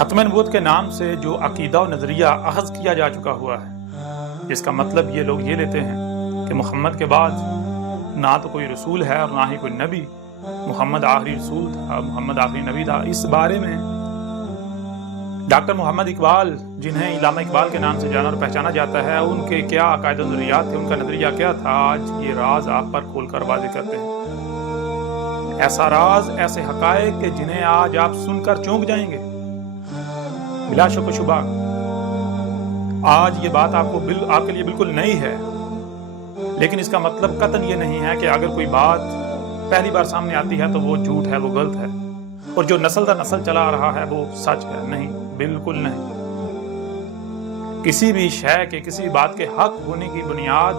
ختم نبوت کے نام سے جو عقیدہ و نظریہ اخذ کیا جا چکا ہوا ہے، جس کا مطلب یہ لوگ یہ لیتے ہیں کہ محمد کے بعد نہ تو کوئی رسول ہے اور نہ ہی کوئی نبی، محمد آخری رسول تھا، محمد آخری نبی تھا۔ اس بارے میں ڈاکٹر محمد اقبال، جنہیں علامہ اقبال کے نام سے جانا اور پہچانا جاتا ہے، ان کے کیا عقائد و نظریات تھے، ان کا نظریہ کیا تھا، آج یہ راز آپ پر کھول کر واضح کرتے ہیں۔ ایسا راز، ایسے حقائق کہ جنہیں آج آپ سن کر چونک جائیں گے۔ بلا شک و شبہ آج یہ بات آپ کے لیے بالکل نئی ہے، لیکن اس کا مطلب قطعاً یہ نہیں ہے کہ اگر کوئی بات پہلی بار سامنے آتی ہے تو وہ جھوٹ ہے، وہ غلط ہے، اور جو نسل در نسل چلا آ رہا ہے وہ سچ ہے۔ نہیں، بالکل نہیں۔ کسی بھی شے کے، کسی بھی بات کے حق ہونے کی بنیاد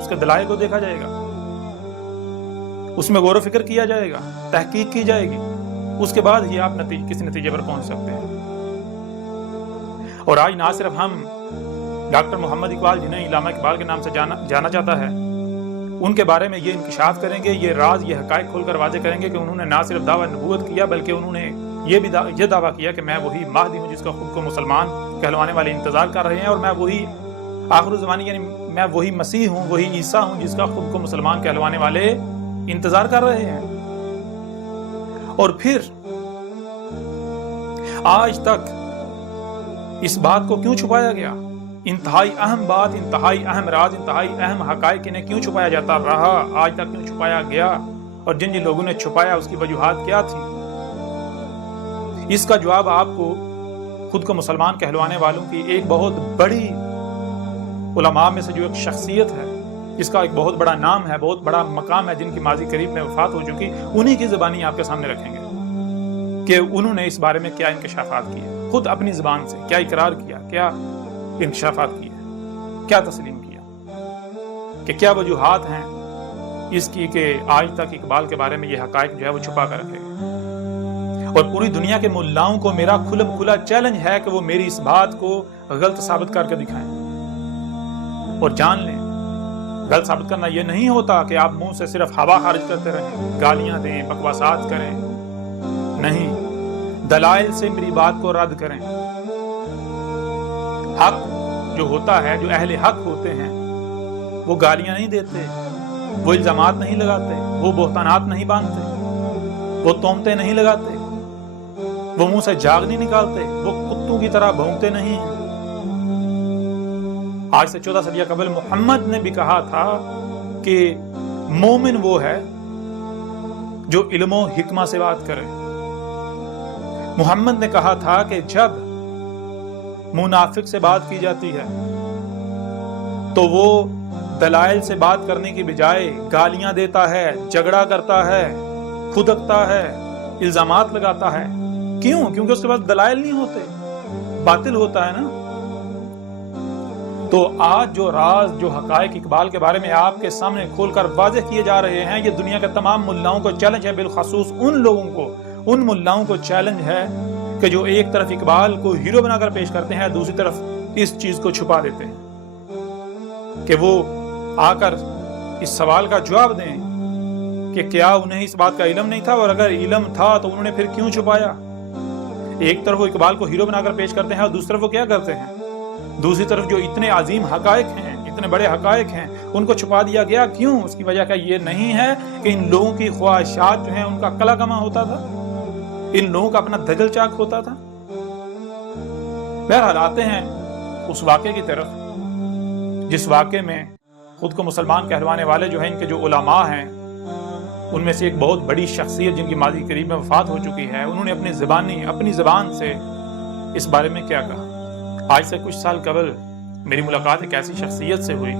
اس کے دلائل کو دیکھا جائے گا، اس میں غور و فکر کیا جائے گا، تحقیق کی جائے گی، اس کے بعد ہی آپ کسی نتیجے پر پہنچ سکتے ہیں۔ اور آج نہ صرف ہم ڈاکٹر محمد اقبال، جنہیں علامہ اقبال کے نام سے جانا جاتا ہے، ان کے بارے میں یہ انکشاف کریں گے، یہ راز، یہ حقائق کھول کر واضح کریں گے کہ انہوں نے نہ صرف دعویٰ نبوت کیا، بلکہ انہوں نے یہ دعویٰ کیا کہ میں وہی مہدی ہوں جس کا خود کو مسلمان کہلوانے والے انتظار کر رہے ہیں، اور میں وہی آخر الزمانی، یعنی میں وہی مسیح ہوں، وہی عیسیٰ ہوں جس کا خود کو مسلمان کہلوانے والے انتظار کر رہے ہیں۔ اور پھر آج تک اس بات کو کیوں چھپایا گیا؟ انتہائی اہم بات، انتہائی اہم راز، انتہائی اہم حقائق انہیں کیوں چھپایا جاتا رہا، آج تک کیوں چھپایا گیا، اور جن لوگوں نے چھپایا اس کی وجوہات کیا تھی؟ اس کا جواب آپ کو خود کو مسلمان کہلوانے والوں کی ایک بہت بڑی علماء میں سے جو ایک شخصیت ہے، جس کا ایک بہت بڑا نام ہے، بہت بڑا مقام ہے، جن کی ماضی قریب میں وفات ہو چکی، انہی کی زبانی آپ کے سامنے رکھیں گے کہ انہوں نے اس بارے میں کیا انکشافات کیے، خود اپنی زبان سے کیا اقرار کیا، کیا انکشافات کیے، کیا تسلیم کیا، کہ کیا وجوہات ہیں اس کی کہ آج تک اقبال کے بارے میں یہ حقائق جو ہے وہ چھپا کر رکھے گئے۔ اور پوری دنیا کے ملاؤں کو میرا کھلم کھلا چیلنج ہے کہ وہ میری اس بات کو غلط ثابت کر کے دکھائیں، اور جان لیں غلط ثابت کرنا یہ نہیں ہوتا کہ آپ منہ سے صرف ہوا خارج کرتے رہیں، گالیاں دیں، بکواسات کریں، نہیں، دلائل سے میری بات کو رد کریں۔ حق جو ہوتا ہے، جو اہل حق ہوتے ہیں، وہ گالیاں نہیں دیتے، وہ الزامات نہیں لگاتے، وہ بہتانات نہیں باندھتے، وہ تہمتیں نہیں لگاتے، وہ منہ سے جاگ نہیں نکالتے، وہ کتوں کی طرح بھونکتے نہیں ہیں۔ آج سے 14 صدیہ قبل محمد نے بھی کہا تھا کہ مومن وہ ہے جو علم و حکمہ سے بات کرے۔ محمد نے کہا تھا کہ جب منافق سے بات کی جاتی ہے تو وہ دلائل سے بات کرنے کی بجائے گالیاں دیتا ہے، جھگڑا کرتا ہے، پھدکتا ہے، الزامات لگاتا ہے۔ کیوں؟ کیونکہ اس کے پاس دلائل نہیں ہوتے، باطل ہوتا ہے نا۔ تو آج جو راز، جو حقائق اقبال کے بارے میں آپ کے سامنے کھول کر واضح کیے جا رہے ہیں، یہ دنیا کے تمام ملاؤں کو چیلنج ہے، بالخصوص ان لوگوں کو، ان ملاؤں کو چیلنج ہے کہ جو ایک طرف اقبال کو ہیرو بنا کر پیش کرتے ہیں، دوسری طرف اس چیز کو چھپا دیتے ہیں، کہ وہ آ کر اس سوال کا جواب دیں کہ کیا انہیں اس بات کا علم نہیں تھا، اور اگر علم تھا تو انہوں نے پھر کیوں چھپایا؟ ایک طرف وہ اقبال کو ہیرو بنا کر پیش کرتے ہیں، اور دوسری طرف وہ کیا کرتے ہیں؟ دوسری طرف جو اتنے عظیم حقائق ہیں، اتنے بڑے حقائق ہیں، ان کو چھپا دیا گیا۔ کیوں؟ اس کی وجہ کا یہ نہیں ہے کہ ان لوگوں کی خواہشات جو ہیں ان کا کلا کما ہوتا تھا، ان لوگوں کا اپنا دجل چاک ہوتا تھا۔ بہرحال آتے ہیں اس واقعے کی طرف جس واقعے میں خود کو مسلمان کہلوانے والے جو ہیں، ان کے جو علماء ہیں، ان میں سے ایک بہت بڑی شخصیت جن کی ماضی قریب میں وفات ہو چکی ہے، انہوں نے اپنی زبان سے اس بارے میں کیا کہا۔ آج سے کچھ سال قبل میری ملاقات ایک ایسی شخصیت سے ہوئی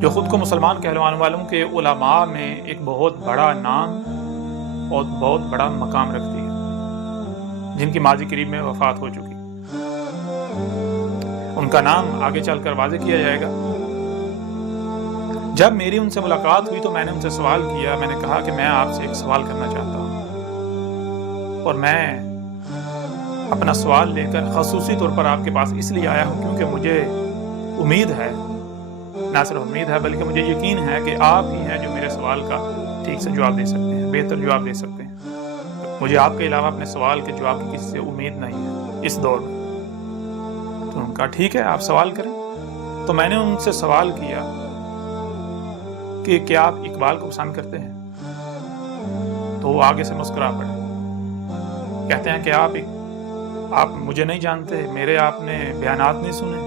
جو خود کو مسلمان کہلوانے والوں کے علماء میں ایک بہت بڑا نام اور بہت بڑا مقام رکھتی ہے، جن کی ماضی قریب میں وفات ہو چکی۔ ان کا نام آگے چل کر واضح کیا جائے گا۔ جب میری ان سے ملاقات ہوئی تو میں نے ان سے سوال کیا، میں نے کہا کہ میں آپ سے ایک سوال کرنا چاہتا ہوں، اور میں اپنا سوال لے کر خصوصی طور پر آپ کے پاس اس لیے آیا ہوں کیونکہ مجھے امید ہے، نہ صرف امید ہے بلکہ مجھے یقین ہے کہ آپ ہی ہیں جو میرے سوال کا ٹھیک سے جواب دے سکتے ہیں، بہتر جواب دے سکتے ہیں۔ مجھے آپ کے علاوہ اپنے سوال کے جواب کی کسی سے امید نہیں ہے اس دور میں۔ تو ان کا ٹھیک ہے، آپ سوال کریں۔ تو میں نے ان سے سوال کیا کہ کیا آپ اقبال کو پسند کرتے ہیں؟ تو وہ آگے سے مسکرا پڑے، کہتے ہیں کہ آپ مجھے نہیں جانتے، میرے آپ نے بیانات نہیں سنے۔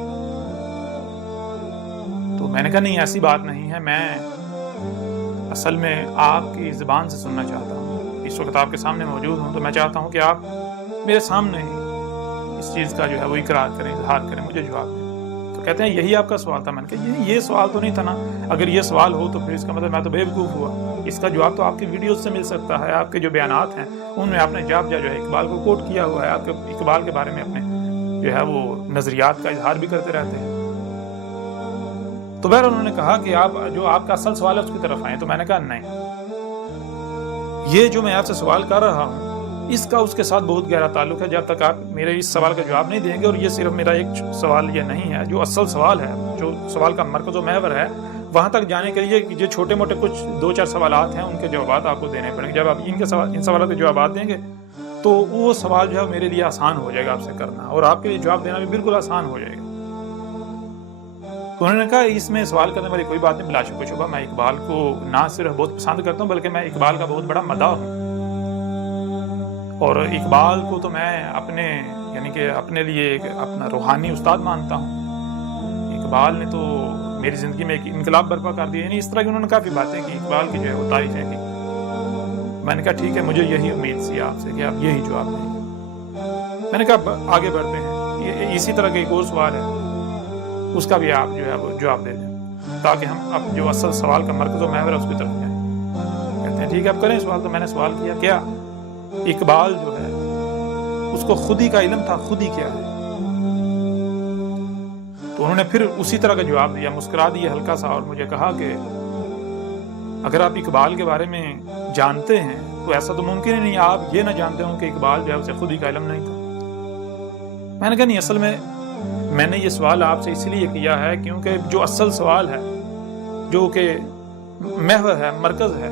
تو میں نے کہا نہیں، ایسی بات نہیں ہے، میں اصل میں آپ کی زبان سے سننا چاہتا ہوں۔ اس وقت آپ کے سامنے موجود ہوں تو میں چاہتا ہوں کہ آپ میرے سامنے ہی اس چیز کا جو ہے وہ اقرار کریں، اظہار کریں، مجھے جواب دیں۔ تو کہتے ہیں یہی آپ کا سوال تھا۔ میں نے کہا یہ سوال تو نہیں تھا نا، اگر یہ سوال ہو تو پھر اس کا مطلب میں تو بے وقوف ہوا۔ اس کا جواب تو آپ کی ویڈیوز سے مل سکتا ہے، آپ کے جو بیانات ہیں ان میں آپ نے جا جو ہے اقبال کو کوٹ کیا ہوا ہے، آپ کے اقبال کے بارے میں اپنے جو ہے وہ نظریات کا اظہار بھی کرتے رہتے ہیں۔ تو بہرحال انہوں نے کہا کہ آپ کا اصل سوال ہے اس کی طرف آئیں۔ تو میں نے کہا نہیں، یہ جو میں آپ سے سوال کر رہا ہوں اس کا اس کے ساتھ بہت گہرا تعلق ہے۔ جب تک آپ میرے اس سوال کا جواب نہیں دیں گے، اور یہ صرف میرا ایک سوال یہ نہیں ہے، جو اصل سوال ہے، جو سوال کا مرکز و محور ہے، وہاں تک جانے کے لیے جو چھوٹے موٹے کچھ 2-4 سوالات ہیں ان کے جوابات آپ کو دینے پڑیں گے۔ جب آپ ان سوالات کے جوابات دیں گے تو وہ سوال جو ہے میرے لیے آسان ہو جائے گا آپ سے کرنا، اور آپ کے لیے جواب دینا بھی بالکل آسان ہو جائے گا۔ تو انہوں نے کہا اس میں سوال کرنے والی کوئی بات نہیں، بلا شک و شبہ میں اقبال کو نہ صرف بہت پسند کرتا ہوں بلکہ میں اقبال کا بہت بڑا مداح ہوں، اور اقبال کو تو میں اپنے لیے ایک اپنا روحانی استاد مانتا ہوں۔ اقبال نے تو میری زندگی میں ایک انقلاب برپا کر دیا، یعنی اس طرح کی انہوں نے کافی باتیں کی اقبال کی جو ہے وہ تعریفیں کی۔ میں نے کہا ٹھیک ہے، مجھے یہی امید سی آپ سے کہ آپ یہی جواب دیں گے۔ میں نے کہا آگے بڑھتے ہیں، اسی طرح کا ایک اور سوال ہے، اس کا بھی آپ جو ہے وہ جواب دے دیں تاکہ ہم اب جو اصل سوال کا مرکز و محور ہے اس کی طرف جائیں۔ کہتے ہیں ٹھیک ہے، آپ کریں سوال۔ تو میں نے سوال کیا کیا اقبال جو ہے اس کو خودی کا علم تھا، خودی کیا ہے؟ تو انہوں نے پھر اسی طرح کا جواب دیا، مسکرا دیا ہلکا سا، اور مجھے کہا کہ اگر آپ اقبال کے بارے میں جانتے ہیں تو ایسا تو ممکن ہی نہیں آپ یہ نہ جانتے ہوں کہ اقبال جو ہے اسے خودی کا علم نہیں تھا۔ میں نے کہا نہیں، اصل میں نے یہ سوال آپ سے اس لیے کیا ہے کیونکہ جو اصل سوال ہے، جو کہ محور ہے، مرکز ہے،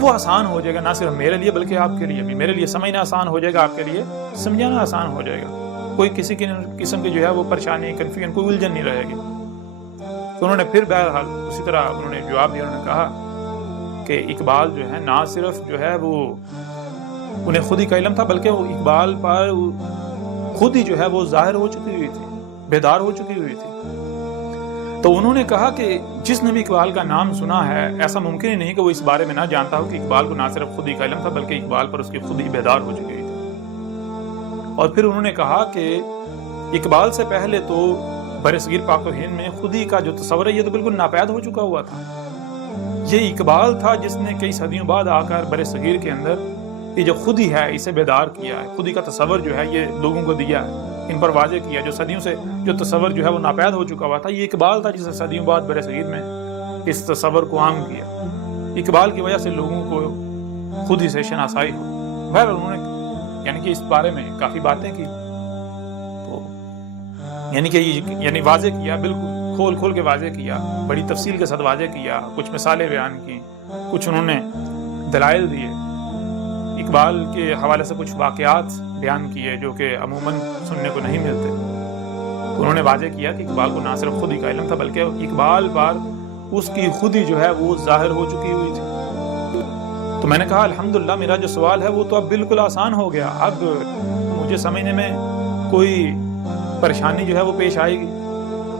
وہ آسان ہو جائے گا، نہ صرف میرے لیے بلکہ آپ کے لیے بھی۔ میرے لیے سمجھنا آسان ہو جائے گا، آپ کے لیے سمجھانا آسان ہو جائے گا، کوئی کسی قسم کی جو ہے وہ پریشانی، کنفیوژن، کوئی الجھن نہیں رہے گی۔ تو انہوں نے پھر بہرحال اسی طرح انہوں نے جواب دیا، انہوں نے کہا کہ اقبال جو ہے نہ صرف جو ہے وہ انہیں خود ہی کا علم تھا بلکہ وہ اقبال پر خود ہی جو ہے وہ ظاہر ہو چکی ہوئی تھی، بیدار ہو چکی ہوئی تھی۔ تو انہوں نے کہا کہ جس نے بھی اقبال کا نام سنا ہے، ایسا ممکن ہی نہیں کہ وہ اس بارے میں نہ جانتا ہو کہ اقبال کو نہ صرف خود ہی کا علم تھا بلکہ اقبال پر اس کی خود ہی بیدار ہو چکی ہوئی تھی۔ اور پھر انہوں نے کہا کہ اقبال سے پہلے تو برصغیر پاک و ہند میں خودی کا جو تصور ہے یہ تو بالکل ناپید ہو چکا ہوا تھا۔ یہ اقبال تھا جس نے کئی صدیوں بعد آ کر برصغیر کے اندر یہ جو خودی ہے اسے بیدار کیا ہے، خودی کا تصور جو ہے یہ لوگوں کو دیا ہے، ان پر واضح کیا۔ جو صدیوں سے جو تصور جو ہے وہ ناپید ہو چکا ہوا تھا، یہ اقبال تھا جس نے صدیوں بعد برصغیر میں اس تصور کو عام کیا۔ اقبال کی وجہ سے لوگوں کو خودی سے شناسائی ہوئی۔ بہرحال انہوں نے یعنی کہ اس بارے میں کافی باتیں کی، یعنی واضح کیا، بالکل کھول کے واضح کیا، بڑی تفصیل کے ساتھ واضح کیا، کچھ مثالیں بیان کی، کچھ انہوں نے دلائل دیے، اقبال کے حوالے سے کچھ واقعات بیان کیے جو کہ عموماً سننے کو نہیں ملتے۔ تو انہوں نے واضح کیا کہ اقبال کو نہ صرف خود ہی کا علم تھا بلکہ اقبال پر اس کی خود ہی جو ہے وہ ظاہر ہو چکی ہوئی تھی۔ تو میں نے کہا الحمدللہ میرا جو سوال ہے وہ تو اب بالکل آسان ہو گیا، اب مجھے سمجھنے میں کوئی پریشانی جو ہے وہ پیش آئے گی،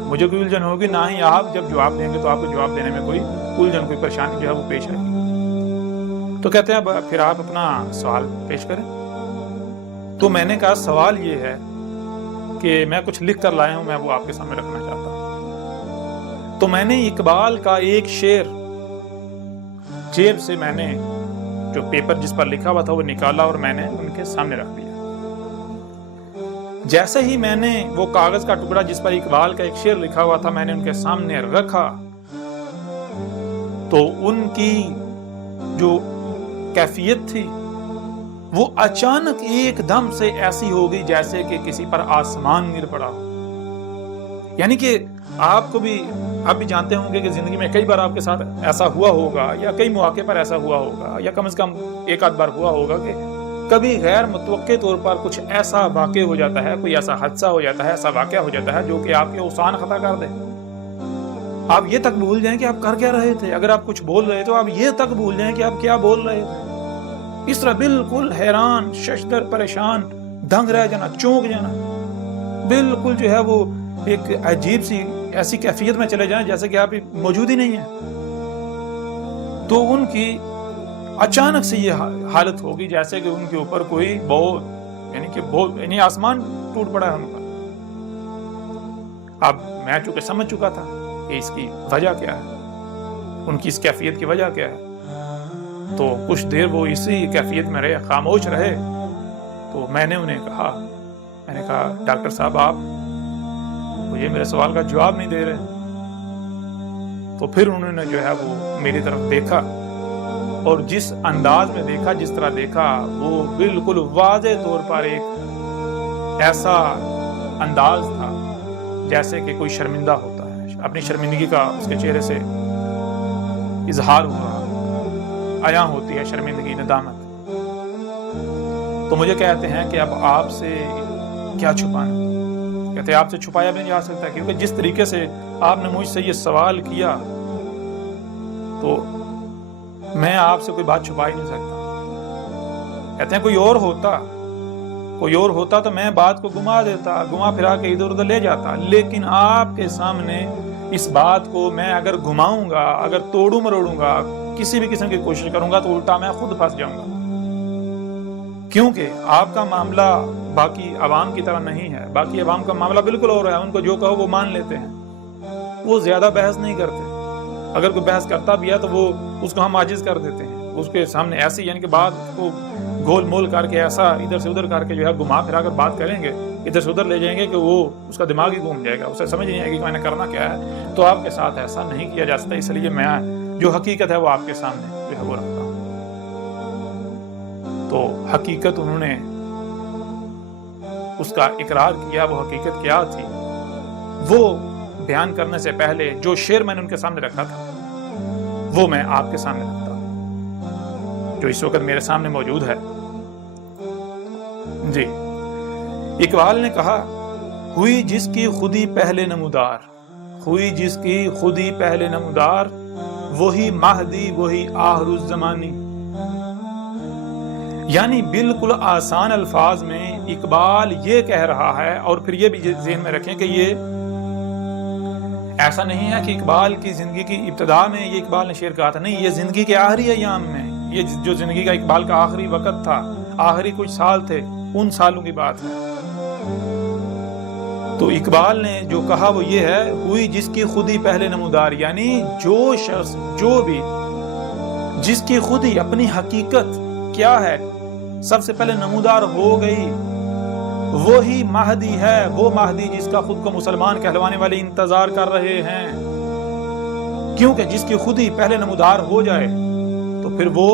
مجھے کوئی الجھن ہوگی نہ ہی آپ جب جواب دیں گے تو آپ کو جواب دینے میں کوئی الجھن، کوئی پریشانی جو ہے وہ پیش آئے گی۔ تو کہتے ہیں اب پھر آپ اپنا سوال پیش کریں۔ تو میں نے کہا سوال یہ ہے کہ میں کچھ لکھ کر لایا ہوں، میں وہ آپ کے سامنے رکھنا چاہتا ہوں۔ تو میں نے اقبال کا ایک شعر جیب سے میں نے جو پیپر جس پر لکھا ہوا تھا وہ نکالا اور میں نے ان کے سامنے رکھ دیا۔ جیسے ہی میں نے وہ کاغذ کا ٹکڑا جس پر اقبال کا ایک شعر لکھا ہوا تھا میں نے ان کے سامنے رکھا تو ان کی جو کیفیت تھی وہ اچانک ایک دم سے ایسی ہو گئی جیسے کہ کسی پر آسمان گر پڑا ہو۔ یعنی کہ آپ بھی جانتے ہوں گے کہ زندگی میں کئی بار آپ کے ساتھ ایسا ہوا ہوگا یا کئی مواقع پر ایسا ہوا ہوگا یا کم از کم ایک آدھ بار ہوا ہوگا کہ کبھی غیر متوقع طور پر کچھ ایسا واقع ہو جاتا ہے، کوئی ایسا حادثہ ہو جاتا ہے، ایسا واقعہ ہو جاتا ہے جو کہ آپ کے اوسان خطا کر دے. آپ یہ تک بھول جائیں کہ آپ کر کیا رہے تھے. اگر آپ کچھ بول رہے تو آپ یہ تک بھول جائیں کہ آپ کیا بول رہے تھے. اس طرح بالکل حیران، ششدر، پریشان، دنگ رہ جانا، چونک جانا، بالکل جو ہے وہ ایک عجیب سی ایسی کیفیت میں چلے جائیں جیسے کہ آپ موجود ہی نہیں ہیں. تو ان کی اچانک سے یہ حالت ہوگی جیسے کہ ان کے اوپر کوئی یعنی آسمان ٹوٹ پڑا ہے ان کا. اب میں چونکہ سمجھ چکا تھا کہ اس کی وجہ کیا ہے، ان کی اس کیفیت کی وجہ کیا ہے. تو کچھ دیر وہ اسی کیفیت میں رہے، خاموش رہے. تو میں نے انہیں کہا، ڈاکٹر صاحب آپ یہ میرے سوال کا جواب نہیں دے رہے. تو پھر انہوں نے جو ہے وہ میری طرف دیکھا، اور جس انداز میں دیکھا، جس طرح دیکھا، وہ بالکل واضح طور پر ایک ایسا انداز تھا جیسے کہ کوئی شرمندہ ہوتا ہے. اپنی شرمندگی کا اس کے چہرے سے اظہار ہوا، عیاں ہوتی ہے شرمندگی، ندامت. تو مجھے کہتے ہیں کہ اب آپ سے کیا چھپانا. کہتے ہیں آپ سے چھپایا بھی نہیں جا سکتا، کیونکہ جس طریقے سے آپ نے مجھ سے یہ سوال کیا تو میں آپ سے کوئی بات چھپا ہی نہیں سکتا. کہتے ہیں کوئی اور ہوتا تو میں بات کو گما پھرا کے ادھر ادھر لے جاتا. لیکن آپ کے سامنے اس بات کو میں اگر گھماؤں گا، اگر توڑوں مروڑوں گا، کسی بھی قسم کی کوشش کروں گا تو الٹا میں خود پھنس جاؤں گا. کیونکہ آپ کا معاملہ باقی عوام کی طرح نہیں ہے. باقی عوام کا معاملہ بالکل اور ہے. ان کو جو کہو وہ مان لیتے ہیں، وہ زیادہ بحث نہیں کرتے. اگر کوئی بحث کرتا بھی ہے تو وہ اس کو ہم عاجز کر دیتے ہیں. اس کے سامنے ایسی یعنی کہ بات کو گول مول کر کے ایسا ادھر سے ادھر کر کے جو ہے گھما پھرا کر بات کریں گے، ادھر سے ادھر لے جائیں گے کہ وہ اس کا دماغ ہی گھوم جائے گا، اسے سمجھ نہیں آئے گی کہ میں نے کرنا کیا ہے. تو آپ کے ساتھ ایسا نہیں کیا جا سکتا. اس لیے میں جو حقیقت ہے وہ آپ کے سامنے جو ہے وہ رکھتا ہوں. تو حقیقت انہوں نے اس کا اقرار کیا. وہ حقیقت کیا تھی وہ بیان کرنے سے پہلے جو شعر میں نے ان کے سامنے رکھا تھا وہ میں آپ کے سامنے رکھتا ہوں، جو اس وقت میرے سامنے موجود ہے. جی، اقبال نے کہا، ہوئی جس کی خودی پہلے نمودار، ہوئی جس کی خودی پہلے نمودار، وہی مہدی وہی آخر الزمانی. یعنی بالکل آسان الفاظ میں اقبال یہ کہہ رہا ہے، اور پھر یہ بھی ذہن میں رکھیں کہ یہ ایسا نہیں ہے کہ اقبال کی زندگی کی ابتدا میں یہ اقبال نے شعر کہا تھا. نہیں، یہ زندگی کے آخری ایام میں، یہ جو زندگی کا اقبال کا آخری وقت تھا، آخری کچھ سال تھے، ان سالوں کی بات ہے. تو اقبال نے جو کہا وہ یہ ہے، ہوئی جس کی خودی پہلے نمودار. یعنی جو شخص، جو بھی جس کی خودی اپنی حقیقت کیا ہے سب سے پہلے نمودار ہو گئی، وہی مہدی ہے. وہ مہدی جس کا خود کو مسلمان کہلوانے والے انتظار کر رہے ہیں. کیونکہ جس کی خودی پہلے نمودار ہو جائے تو پھر وہ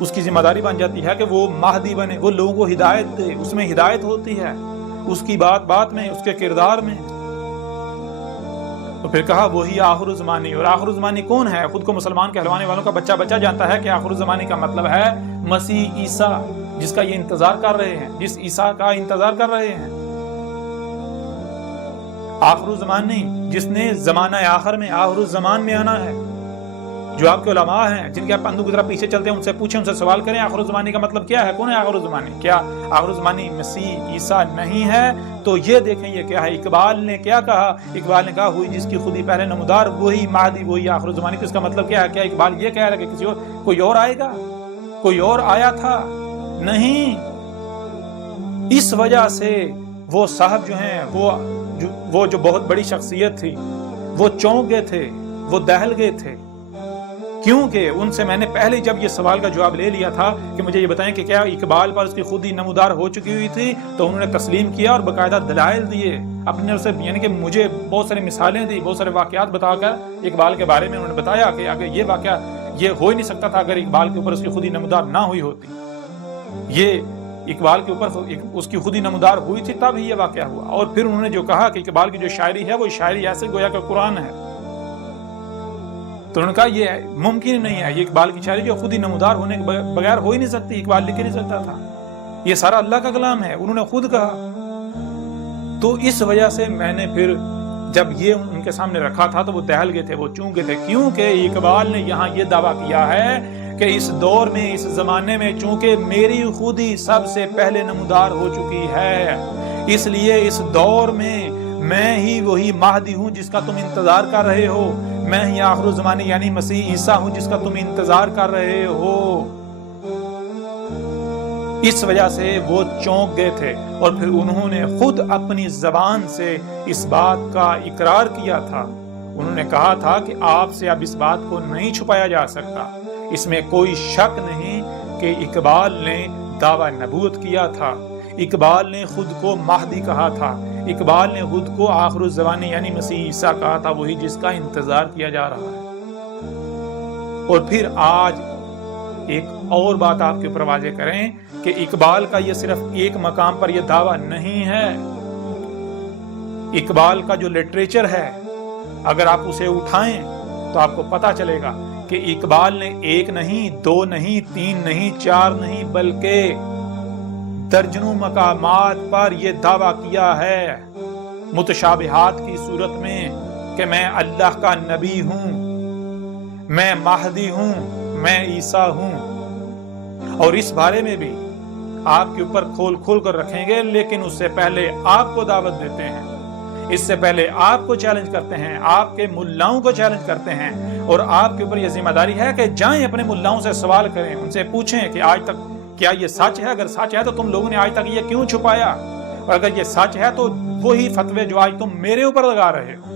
اس کی ذمہ داری بن جاتی ہے کہ وہ مہدی بنے، وہ لوگوں کو ہدایت دے. اس میں ہدایت ہوتی ہے، اس کی بات میں، اس کے کردار میں. تو پھر کہا وہی آخر الزمانی. اور آخر الزمانی کون ہے؟ خود کو مسلمان کہلوانے والوں کا بچہ جانتا ہے کہ آخر الزمانی کا مطلب ہے مسیح عیسیٰ، جس کا یہ انتظار کر رہے ہیں، جس عیسیٰ کا انتظار کر رہے ہیں. آخر الزمانی جس نے زمانہ آخر میں، آخر الزمان میں آنا ہے. جو آپ کے علماء ہیں جن کے آپ اندھو کی طرح پیچھے چلتے ہیں، ان سے پوچھیں، ان سے سوال کریں آخر الزمانی کا مطلب کیا ہے، کون ہے آخر الزمانی؟ کیا آخر الزمانی مسیح عیسیٰ نہیں ہے؟ تو یہ دیکھیں یہ کیا ہے. اقبال نے کیا کہا؟ اقبال نے کہا ہوئی جس کی خودی پہلے نمودار، وہی مہدی وہی آخر الزمانی. تو اس کا مطلب کیا ہے؟ کیا اقبال یہ کہہ رہا ہے کہ کسی اور کوئی اور آئے گا؟ کوئی اور آیا تھا؟ نہیں. اس وجہ سے وہ صاحب جو ہیں، وہ جو بہت بڑی شخصیت تھی، وہ چونک گئے تھے، وہ دہل گئے تھے. کیونکہ ان سے میں نے پہلے جب یہ سوال کا جواب لے لیا تھا کہ مجھے یہ بتائیں کہ کیا اقبال پر اس کی خودی نمودار ہو چکی ہوئی تھی، تو انہوں نے تسلیم کیا اور باقاعدہ دلائل دیے اپنے اور سے. یعنی کہ مجھے بہت ساری مثالیں دی، بہت سارے واقعات بتا کر اقبال کے بارے میں انہوں نے بتایا کہ اگر یہ واقعہ یہ ہو ہی نہیں سکتا تھا اگر اقبال کے اوپر اس کی خودی نمودار نہ ہوئی ہوتی. یہ اقبال کے اوپر اس کی خودی نمودار ہوئی تھی تب ہی یہ واقعہ ہوا. اور پھر انہوں نے جو کہا کہ اقبال کی جو شاعری ہے وہ شاعری ایسے گویا کہ قرآن ہے. تو انہوں نے کہا یہ ممکن نہیں ہے، یہ اقبال کی شاعری جو خودی نمودار ہونے کے بغیر ہو ہی نہیں سکتی، اقبال لکھ ہی نہیں سکتا تھا. یہ سارا اللہ کا کلام ہے، انہوں نے خود کہا۔ تو اس وجہ سے میں نے پھر جب یہ ان کے سامنے رکھا تھا تو وہ دہل گئے تھے، وہ چونک گئے تھے، کیونکہ اقبال نے یہاں یہ دعویٰ کیا ہے کہ اس دور میں، اس زمانے میں چونکہ میری خودی سب سے پہلے نمودار ہو چکی ہے، اس لیے اس دور میں ہی وہی مہدی ہوں جس کا تم انتظار کر رہے ہو، میں ہی آخر الزمانے یعنی مسیح عیسیٰ ہوں جس کا تم انتظار کر رہے ہو۔ اس وجہ سے وہ چونک گئے تھے، اور پھر انہوں نے خود اپنی زبان سے اس بات کا اقرار کیا تھا۔ انہوں نے کہا تھا کہ آپ سے اب اس بات کو نہیں چھپایا جا سکتا۔ اس میں کوئی شک نہیں کہ اقبال نے دعویٰ نبوت کیا تھا، اقبال نے خود کو مہدی کہا تھا، اقبال نے خود کو آخر الزمانے یعنی مسیح عیسیٰ کہا تھا، وہی جس کا انتظار کیا جا رہا ہے۔ اور پھر آج ایک اور بات آپ کے اوپر واضح کریں کہ اقبال کا یہ صرف ایک مقام پر یہ دعویٰ نہیں ہے۔ اقبال کا جو لٹریچر ہے، اگر آپ اسے اٹھائیں تو آپ کو پتا چلے گا کہ اقبال نے ایک نہیں، دو نہیں، تین نہیں، چار نہیں، بلکہ درجنوں مقامات پر یہ دعویٰ کیا ہے متشابہات کی صورت میں کہ میں اللہ کا نبی ہوں، میں مہدی ہوں، میں عیسیٰ ہوں۔ اور اس بارے میں بھی آپ کے اوپر کھول کر رکھیں گے، لیکن اس سے پہلے آپ کو دعوت دیتے ہیں، اس سے پہلے آپ کو چیلنج کرتے ہیں، آپ کے ملاؤں کو چیلنج کرتے ہیں، اور آپ کے اوپر یہ ذمہ داری ہے کہ جائیں اپنے ملاؤں سے سوال کریں، ان سے پوچھیں کہ آج تک کیا یہ سچ ہے؟ اگر سچ ہے تو تم لوگوں نے آج تک یہ کیوں چھپایا؟ اور اگر یہ سچ ہے تو وہی فتوے جو آج تم میرے اوپر لگا رہے ہو،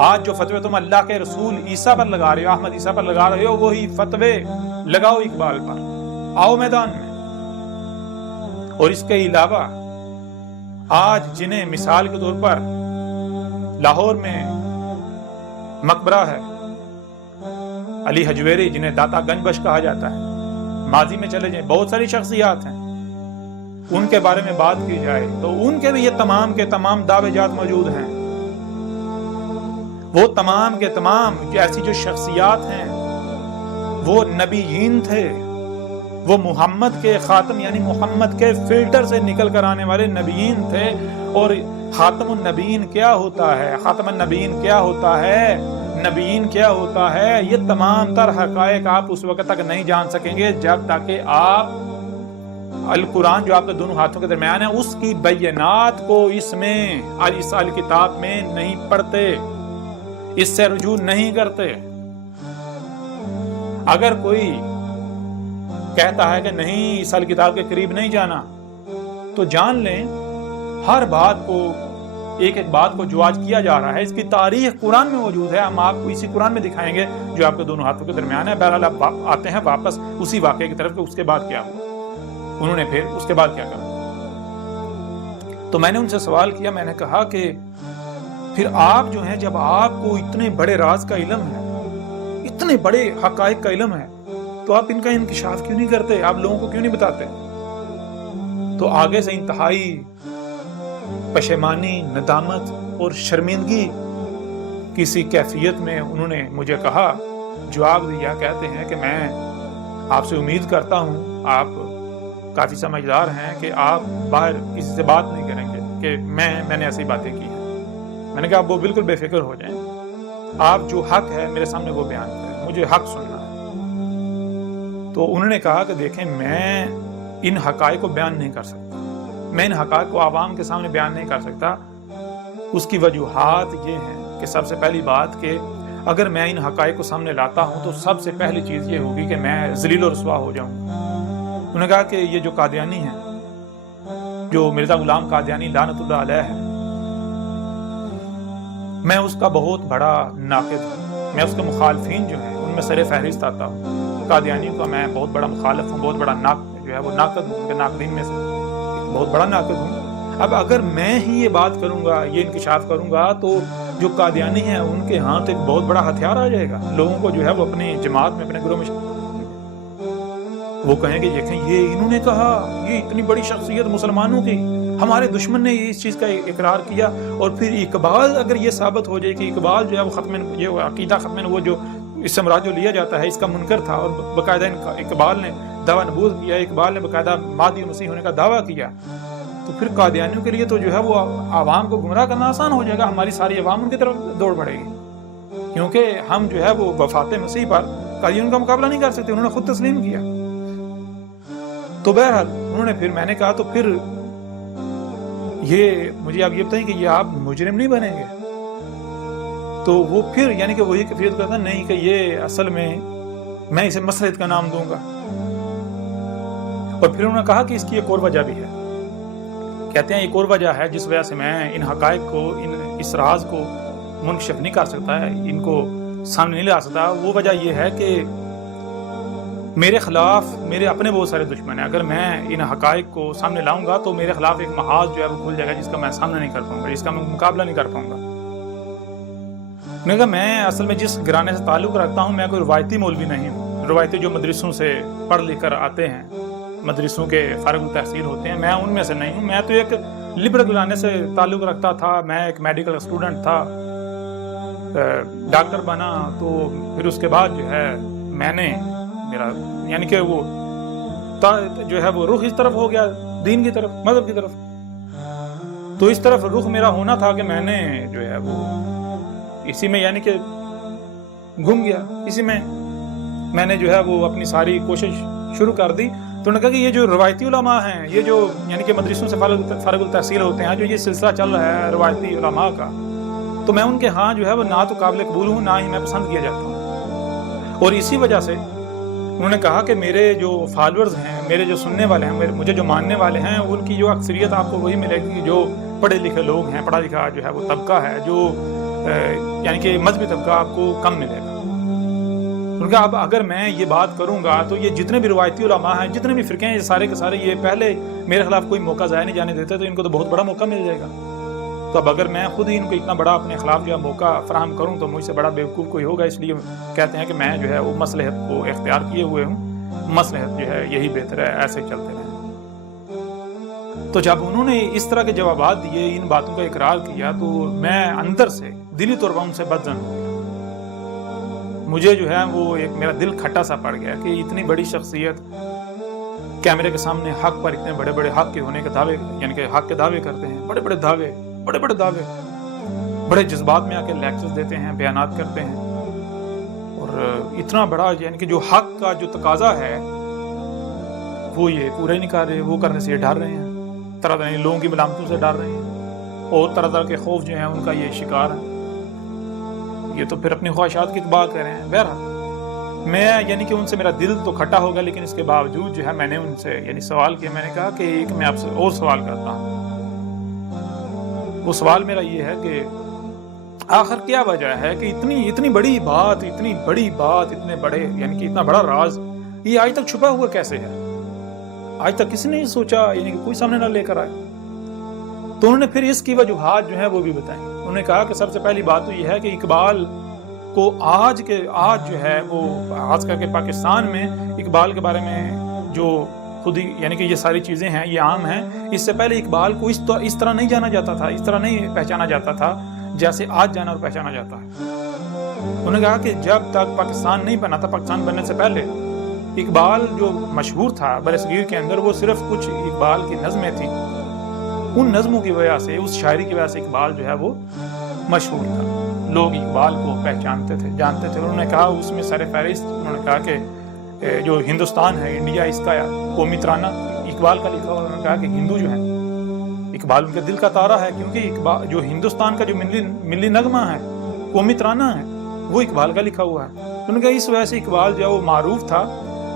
آج جو فتوے تم اللہ کے رسول عیسیٰ پر لگا رہے ہو، احمد عیسیٰ پر لگا رہے ہو، وہی فتوے لگاؤ اقبال پر، آؤ میدان میں۔ اور اس کے علاوہ آج جنہیں مثال کے طور پر لاہور میں مقبرہ ہے علی حجویری، جنہیں داتا گنج بخش کہا جاتا ہے، ماضی میں چلے جائیں، بہت ساری شخصیات ہیں، ان کے بارے میں بات کی جائے تو ان کے بھی یہ تمام کے تمام دعوے جات موجود ہیں۔ وہ تمام کے تمام ایسی جو شخصیات ہیں وہ نبیین تھے، وہ محمد کے خاتم یعنی محمد کے فلٹر سے نکل کر آنے والے نبیین تھے۔ اور خاتم النبیین کیا ہوتا ہے، خاتم النبیین کیا ہوتا ہے، نبیین کیا ہوتا ہے، یہ تمام تر حقائق آپ اس وقت تک نہیں جان سکیں گے جب تک کہ آپ القرآن جو آپ کے دونوں ہاتھوں کے درمیان ہے اس کی بینات کو اس کتاب میں نہیں پڑھتے، اس سے رجوع نہیں کرتے۔ اگر کوئی کہتا ہے کہ نہیں اس کتاب کے قریب نہیں جانا، تو جان لیں ہر بات کو، ایک ایک بات کو جو آج کیا جا رہا ہے اس کی تاریخ قرآن میں موجود ہے، ہم آپ کو اسی قرآن میں دکھائیں گے جو آپ کے دونوں ہاتھوں کے درمیان ہے۔ بہرحال آپ آتے ہیں واپس اسی واقعے کی طرف کہ اس کے بعد کیا ہوا، انہوں نے پھر اس کے بعد کیا کرا۔ تو میں نے ان سے سوال کیا، میں نے کہا کہ پھر آپ جو ہیں، جب آپ کو اتنے بڑے راز کا علم ہے، اتنے بڑے حقائق کا علم ہے، تو آپ ان کا انکشاف کیوں نہیں کرتے، آپ لوگوں کو کیوں نہیں بتاتے؟ تو آگے سے انتہائی پشیمانی، ندامت اور شرمندگی کسی کیفیت میں انہوں نے مجھے کہا، جواب دیا، کہتے ہیں کہ میں آپ سے امید کرتا ہوں آپ کافی سمجھدار ہیں کہ آپ باہر کسی سے بات نہیں کریں گے کہ میں نے ایسی باتیں کی ہیں۔ میں نے کہا آپ وہ بالکل بے فکر ہو جائیں، آپ جو حق ہے میرے سامنے وہ بیان کریں، مجھے حق سننا ہے۔ تو انہوں نے کہا کہ دیکھیں میں ان حقائق کو بیان نہیں کر سکتا، میں ان حقائق کو عوام کے سامنے بیان نہیں کر سکتا۔ اس کی وجوہات یہ ہیں کہ سب سے پہلی بات کہ اگر میں ان حقائق کو سامنے لاتا ہوں تو سب سے پہلی چیز یہ ہوگی کہ میں ذلیل و رسوا ہو جاؤں۔ انہوں نے کہا کہ یہ جو قادیانی ہیں، جو مرزا غلام قادیانی لعنت اللہ علیہ ہے، میں اس کا بہت بڑا ناقد ہوں، میں اس کے مخالفین جو ہیں ان میں سر فہرست آتا ہوں، قادیانی کا میں بہت بڑا مخالف ہوں، بہت بڑا ناقد ہوں، ان کے ناقدین میں سے بہت بڑا ناقد ہوں۔ اب اگر میں ہی یہ بات کروں گا، یہ انکشاف کروں گا، تو جو قادیانی ہیں ان کے ہاتھ ایک بہت بڑا ہتھیار آ جائے گا، لوگوں کو جو ہے وہ اپنی جماعت میں، اپنے گروہ میں وہ کہیں گے دیکھیں یہ انہوں نے کہا، یہ اتنی بڑی شخصیت مسلمانوں کی، ہمارے دشمن نے اس چیز کا اقرار کیا۔ اور پھر اقبال اگر یہ ثابت ہو جائے کہ اقبال جو ہے وہ یہ عقیدہ ختم وہ جو اس سے مراد جو لیا جاتا ہے اس کا منکر تھا، اور باقاعدہ اقبال نے دعویٰ نبوت کیا، اقبال نے باقاعدہ مہدی مسیح ہونے کا دعویٰ کیا، تو پھر قادیانیوں کے لیے تو جو ہے وہ عوام کو گمراہ کرنا آسان ہو جائے گا، ہماری ساری عوام ان کی طرف دوڑ پڑے گی، کیونکہ ہم جو ہے وہ وفات مسیح پر قادیانیوں کا مقابلہ نہیں کر سکتے، انہوں نے خود تسلیم کیا۔ تو بہرحال انہوں نے پھر میں نے کہا تو پھر یہ مجھے آپ یہ بتائیں کہ یہ آپ مجرم نہیں بنیں گے؟ تو وہ پھر یعنی کہ وہی کیفیت کرتا نہیں کہ یہ اصل میں اسے مسلحت کا نام دوں گا۔ اور پھر انہوں نے کہا کہ اس کی ایک اور وجہ بھی ہے، کہتے ہیں ایک اور وجہ ہے جس وجہ سے میں ان حقائق کو اس راز کو منکشف نہیں کر سکتا ہے، ان کو سامنے نہیں لا سکتا، وہ وجہ یہ ہے کہ میرے خلاف میرے اپنے بہت سارے دشمن ہیں، اگر میں ان حقائق کو سامنے لاؤں گا تو میرے خلاف ایک محاذ جو ہے وہ کھل جائے گا جس کا میں سامنا نہیں کر پاؤں گا، جس کا میں مقابلہ نہیں کر پاؤں گا۔ میں اصل میں جس گھرانے سے تعلق رکھتا ہوں میں کوئی روایتی مولوی نہیں ہوں، روایتی جو مدرسوں سے پڑھ لکھ کر آتے ہیں، مدرسوں کے فارغ التحصیل ہوتے ہیں، میں ان میں سے نہیں ہوں، میں تو ایک لبرل گھرانے سے تعلق رکھتا تھا، میں ایک میڈیکل اسٹوڈنٹ تھا، ڈاکٹر بنا، تو پھر اس کے بعد جو ہے میں نے میرا یعنی کہ وہ جو ہے وہ رخ اس طرف ہو گیا، دین کی طرف، مذہب کی طرف، تو اس طرف رخ میرا ہونا تھا کہ میں نے جو ہے وہ اسی میں یعنی کہ گم گیا، اسی میں نے جو ہے وہ اپنی ساری کوشش شروع کر دی۔ تو انہوں نے کہا کہ یہ جو روایتی علماء ہیں، یہ جو یعنی کہ مدرسوں سے فارغ التحصیل ہوتے ہیں، جو یہ سلسلہ چل رہا ہے روایتی علماء کا، تو میں ان کے ہاں جو ہے وہ نہ تو قابل قبول ہوں، نہ ہی میں پسند کیا جاتا ہوں۔ اور اسی وجہ سے انہوں نے کہا کہ میرے جو فالورز ہیں، میرے جو سننے والے ہیں، مجھے جو ماننے والے ہیں، ان کی جو اکثریت آپ کو وہی ملے گی جو پڑھے لکھے لوگ ہیں، پڑھا لکھا جو ہے وہ طبقہ ہے، جو یعنی کہ مذہبی طبقہ آپ کو کم ملے گا۔ کیونکہ اب اگر میں یہ بات کروں گا تو یہ جتنے بھی روایتی علماء ہیں، جتنے بھی فرقے ہیں، یہ سارے کے سارے یہ پہلے میرے خلاف کوئی موقع ضائع نہیں جانے دیتے، تو ان کو تو بہت بڑا موقع مل جائے گا۔ تو اب اگر میں خود ہی ان کو اتنا بڑا اپنے خلاف جو ہے موقع فراہم کروں تو مجھ سے بڑا بیوقوف کوئی ہوگا، اس لیے کہتے ہیں کہ میں جو ہے وہ مصلحت کو اختیار کیے ہوئے ہوں، مصلحت جو ہے یہی بہتر ہے، ایسے چلتے رہیں۔ تو جب انہوں نے اس طرح کے جوابات دیے، ان باتوں کا اقرار کیا، تو میں اندر سے دلی طور پر ان سے بدظن ہو گیا۔ مجھے جو ہے وہ ایک میرا دل کھٹا سا پڑ گیا کہ اتنی بڑی شخصیت کیمرے کے سامنے حق پر اتنے بڑے بڑے حق کے ہونے کے دعوے، یعنی کہ حق کے دعوے کرتے ہیں، بڑے بڑے دعوے، بڑے جذبات میں آ کے لیکچرز دیتے ہیں، بیانات کرتے ہیں، اور اتنا بڑا یعنی کہ جو حق کا جو تقاضا ہے وہ یہ پورا ہی نہیں کر رہے، وہ کرنے سے یہ ڈر رہے ہیں، طرح طرح لوگوں کی ملامتوں سے ڈر رہے ہیں، اور طرح طرح کے خوف جو ہیں ان کا یہ شکار ہے۔ یہ تو پھر اپنی خواہشات کی بات کر رہے ہیں۔ بہرحال میں یعنی کہ ان سے میرا دل تو کھٹا ہوگا، لیکن اس کے باوجود جو ہے میں نے ان سے یعنی سوال کیا، میں نے کہا کہ ایک میں آپ سے اور سوال کرتا ہوں۔ وہ سوال میرا یہ ہے کہ آخر کیا وجہ ہے کہ اتنی بڑی بات، اتنے بڑے یعنی کہ اتنا بڑا راز یہ آج تک چھپا ہوا کیسے ہے؟ آج تک کسی نے نہیں سوچا، یعنی کہ کوئی سامنے نہ لے کر آئے۔ تو انہوں نے پھر اس کی وجوہات جو ہیں وہ بھی بتائیں۔ انہوں نے کہا کہ سب سے پہلی بات تو یہ ہے کہ اقبال کو آج جو ہے وہ خاص کر کے پاکستان میں اقبال کے بارے میں جو خود ہی یعنی کہ یہ ساری چیزیں ہیں یہ عام ہیں، اس سے پہلے اقبال کو اس طرح نہیں جانا جاتا تھا، اس طرح نہیں پہچانا جاتا تھا جیسے آج جانا اور پہچانا جاتا ہے۔ انہوں نے کہا کہ جب تک پاکستان نہیں بنا تھا، پاکستان بننے سے پہلے اقبال جو مشہور تھا برصغیر کے اندر، وہ صرف کچھ اقبال کی نظمیں تھیں، ان نظموں کی وجہ سے، اس شاعری کی وجہ سے اقبال جو ہے وہ مشہور تھا، لوگ اقبال کو پہچانتے تھے، جانتے تھے۔ انہوں نے کہا اس میں سر فہرست انہوں نے کہا کہ جو ہندوستان ہے، انڈیا، اس کا قومی ترانہ اقبال کا لکھا ہوا۔ انہوں نے کہا کہ ہندو جو ہے اقبال ان کے دل کا تارہ ہے، کیونکہ اقبال جو ہندوستان کا جو ملی نغمہ ہے، قومی ترانہ ہے، وہ اقبال کا لکھا ہوا ہے۔ انہوں نے کہا اس وجہ سے اقبال جو ہے وہ معروف تھا۔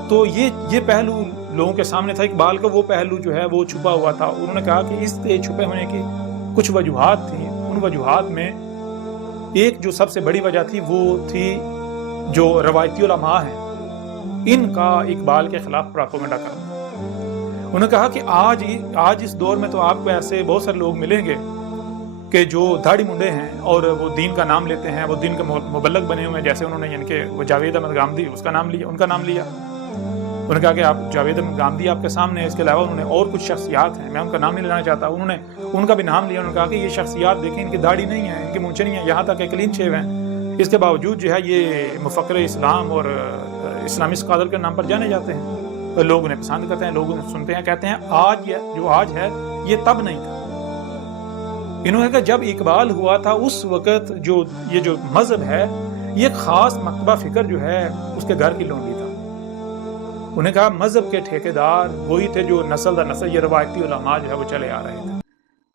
تو یہ پہلو لوگوں کے سامنے تھا، اقبال کا وہ پہلو جو ہے وہ چھپا ہوا تھا۔ انہوں نے کہا کہ اس کے چھپے ہونے کی کچھ وجوہات تھیں، ان وجوہات میں ایک جو سب سے بڑی وجہ تھی وہ تھی جو روایتی علماء ہیں، ان کا اقبال کے خلاف پروپیگنڈا کرنا۔ انہوں نے کہا کہ آج اس دور میں تو آپ کو ایسے بہت سارے لوگ ملیں گے کہ جو داڑھی منڈے ہیں اور وہ دین کا نام لیتے ہیں، وہ دین کے مبلغ بنے ہوئے ہیں، جیسے انہوں نے یعنی کہ وہ جاوید احمد گامدی ان کا نام لیا۔ انہوں نے کہا کہ آپ جاوید احمد گامدی آپ کے سامنے ہے، اس کے علاوہ انہوں نے اور کچھ شخصیات ہیں، میں ان کا نام نہیں لینا چاہتا، انہوں نے ان کا بھی نام لیا۔ انہوں نے کہا کہ یہ شخصیات دیکھیں، ان کی داڑھی نہیں ہے، ان کے مونچھیں نہیں ہیں، یہاں تک کہ کلین شیو ہیں، اس کے باوجود جو ہے یہ مفکر اسلام اور اسلامی اسکالر کے نام پر جانے جاتے ہیں۔ لوگ انہیں پسند کرتے ہیں، لوگ انہیں سنتے ہیں، کہتے ہیں آج جو آج ہے یہ تب نہیں تھا۔ انہوں نے کہا جب اقبال ہوا تھا اس وقت یہ جو مذہب ہے یہ خاص مکتبہ فکر جو ہے اس کے گھر کی لونڈی تھا۔ انہیں کہا مذہب کے ٹھیکیدار وہی تھے جو نسل در نسل یہ روایتی علماء جو ہے وہ چلے آ رہے تھے،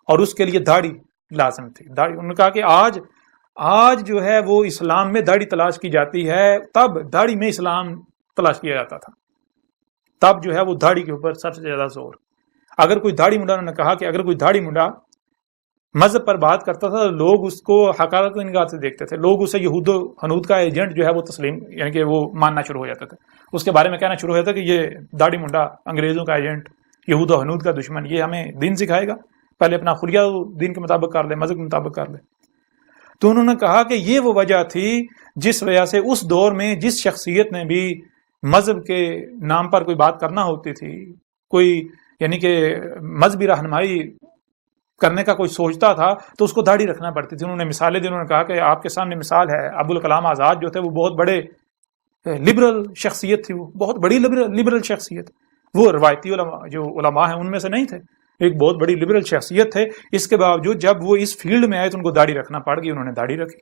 اور اس کے لیے داڑھی لازم تھی۔ انہوں نے کہا کہ آج جو ہے وہ اسلام میں داڑھی تلاش کی جاتی ہے، تب داڑھی میں اسلام تلاش کیا جاتا تھا، تب جو ہے وہ داڑھی کے اوپر سب سے زیادہ زور۔ اگر کوئی داڑھی منڈا، انہوں نے کہا کہ اگر کوئی داڑھی منڈا مذہب پر بات کرتا تھا تو لوگ اس کو حقارت کی نگاہ سے دیکھتے تھے، لوگ اسے یہود و حنود کا ایجنٹ جو ہے وہ تسلیم یعنی کہ وہ ماننا شروع ہو جاتا تھا، اس کے بارے میں کہنا شروع ہو جاتا کہ یہ داڑھی منڈا انگریزوں کا ایجنٹ، یہود و حنود کا دشمن، یہ ہمیں دین سکھائے گا، پہلے اپنا خلیہ دین کے مطابق کر لے، مذہب کے مطابق کر لے۔ تو انہوں نے کہا کہ یہ وہ وجہ تھی جس وجہ سے اس دور میں جس شخصیت نے بھی مذہب کے نام پر کوئی بات کرنا ہوتی تھی، کوئی یعنی کہ مذہبی رہنمائی کرنے کا کوئی سوچتا تھا تو اس کو داڑھی رکھنا پڑتی تھی۔ انہوں نے مثالیں دی، انہوں نے کہا کہ آپ کے سامنے مثال ہے ابوالکلام آزاد جو تھے، وہ بہت بڑے لبرل شخصیت تھی، وہ بہت بڑی لبرل شخصیت، وہ روایتی جو علماء ہیں ان میں سے نہیں تھے، ایک بہت بڑی لبرل شخصیت تھے۔ اس کے باوجود جب وہ اس فیلڈ میں آئے تو ان کو داڑھی رکھنا پڑ گئی، انہوں نے داڑھی رکھی۔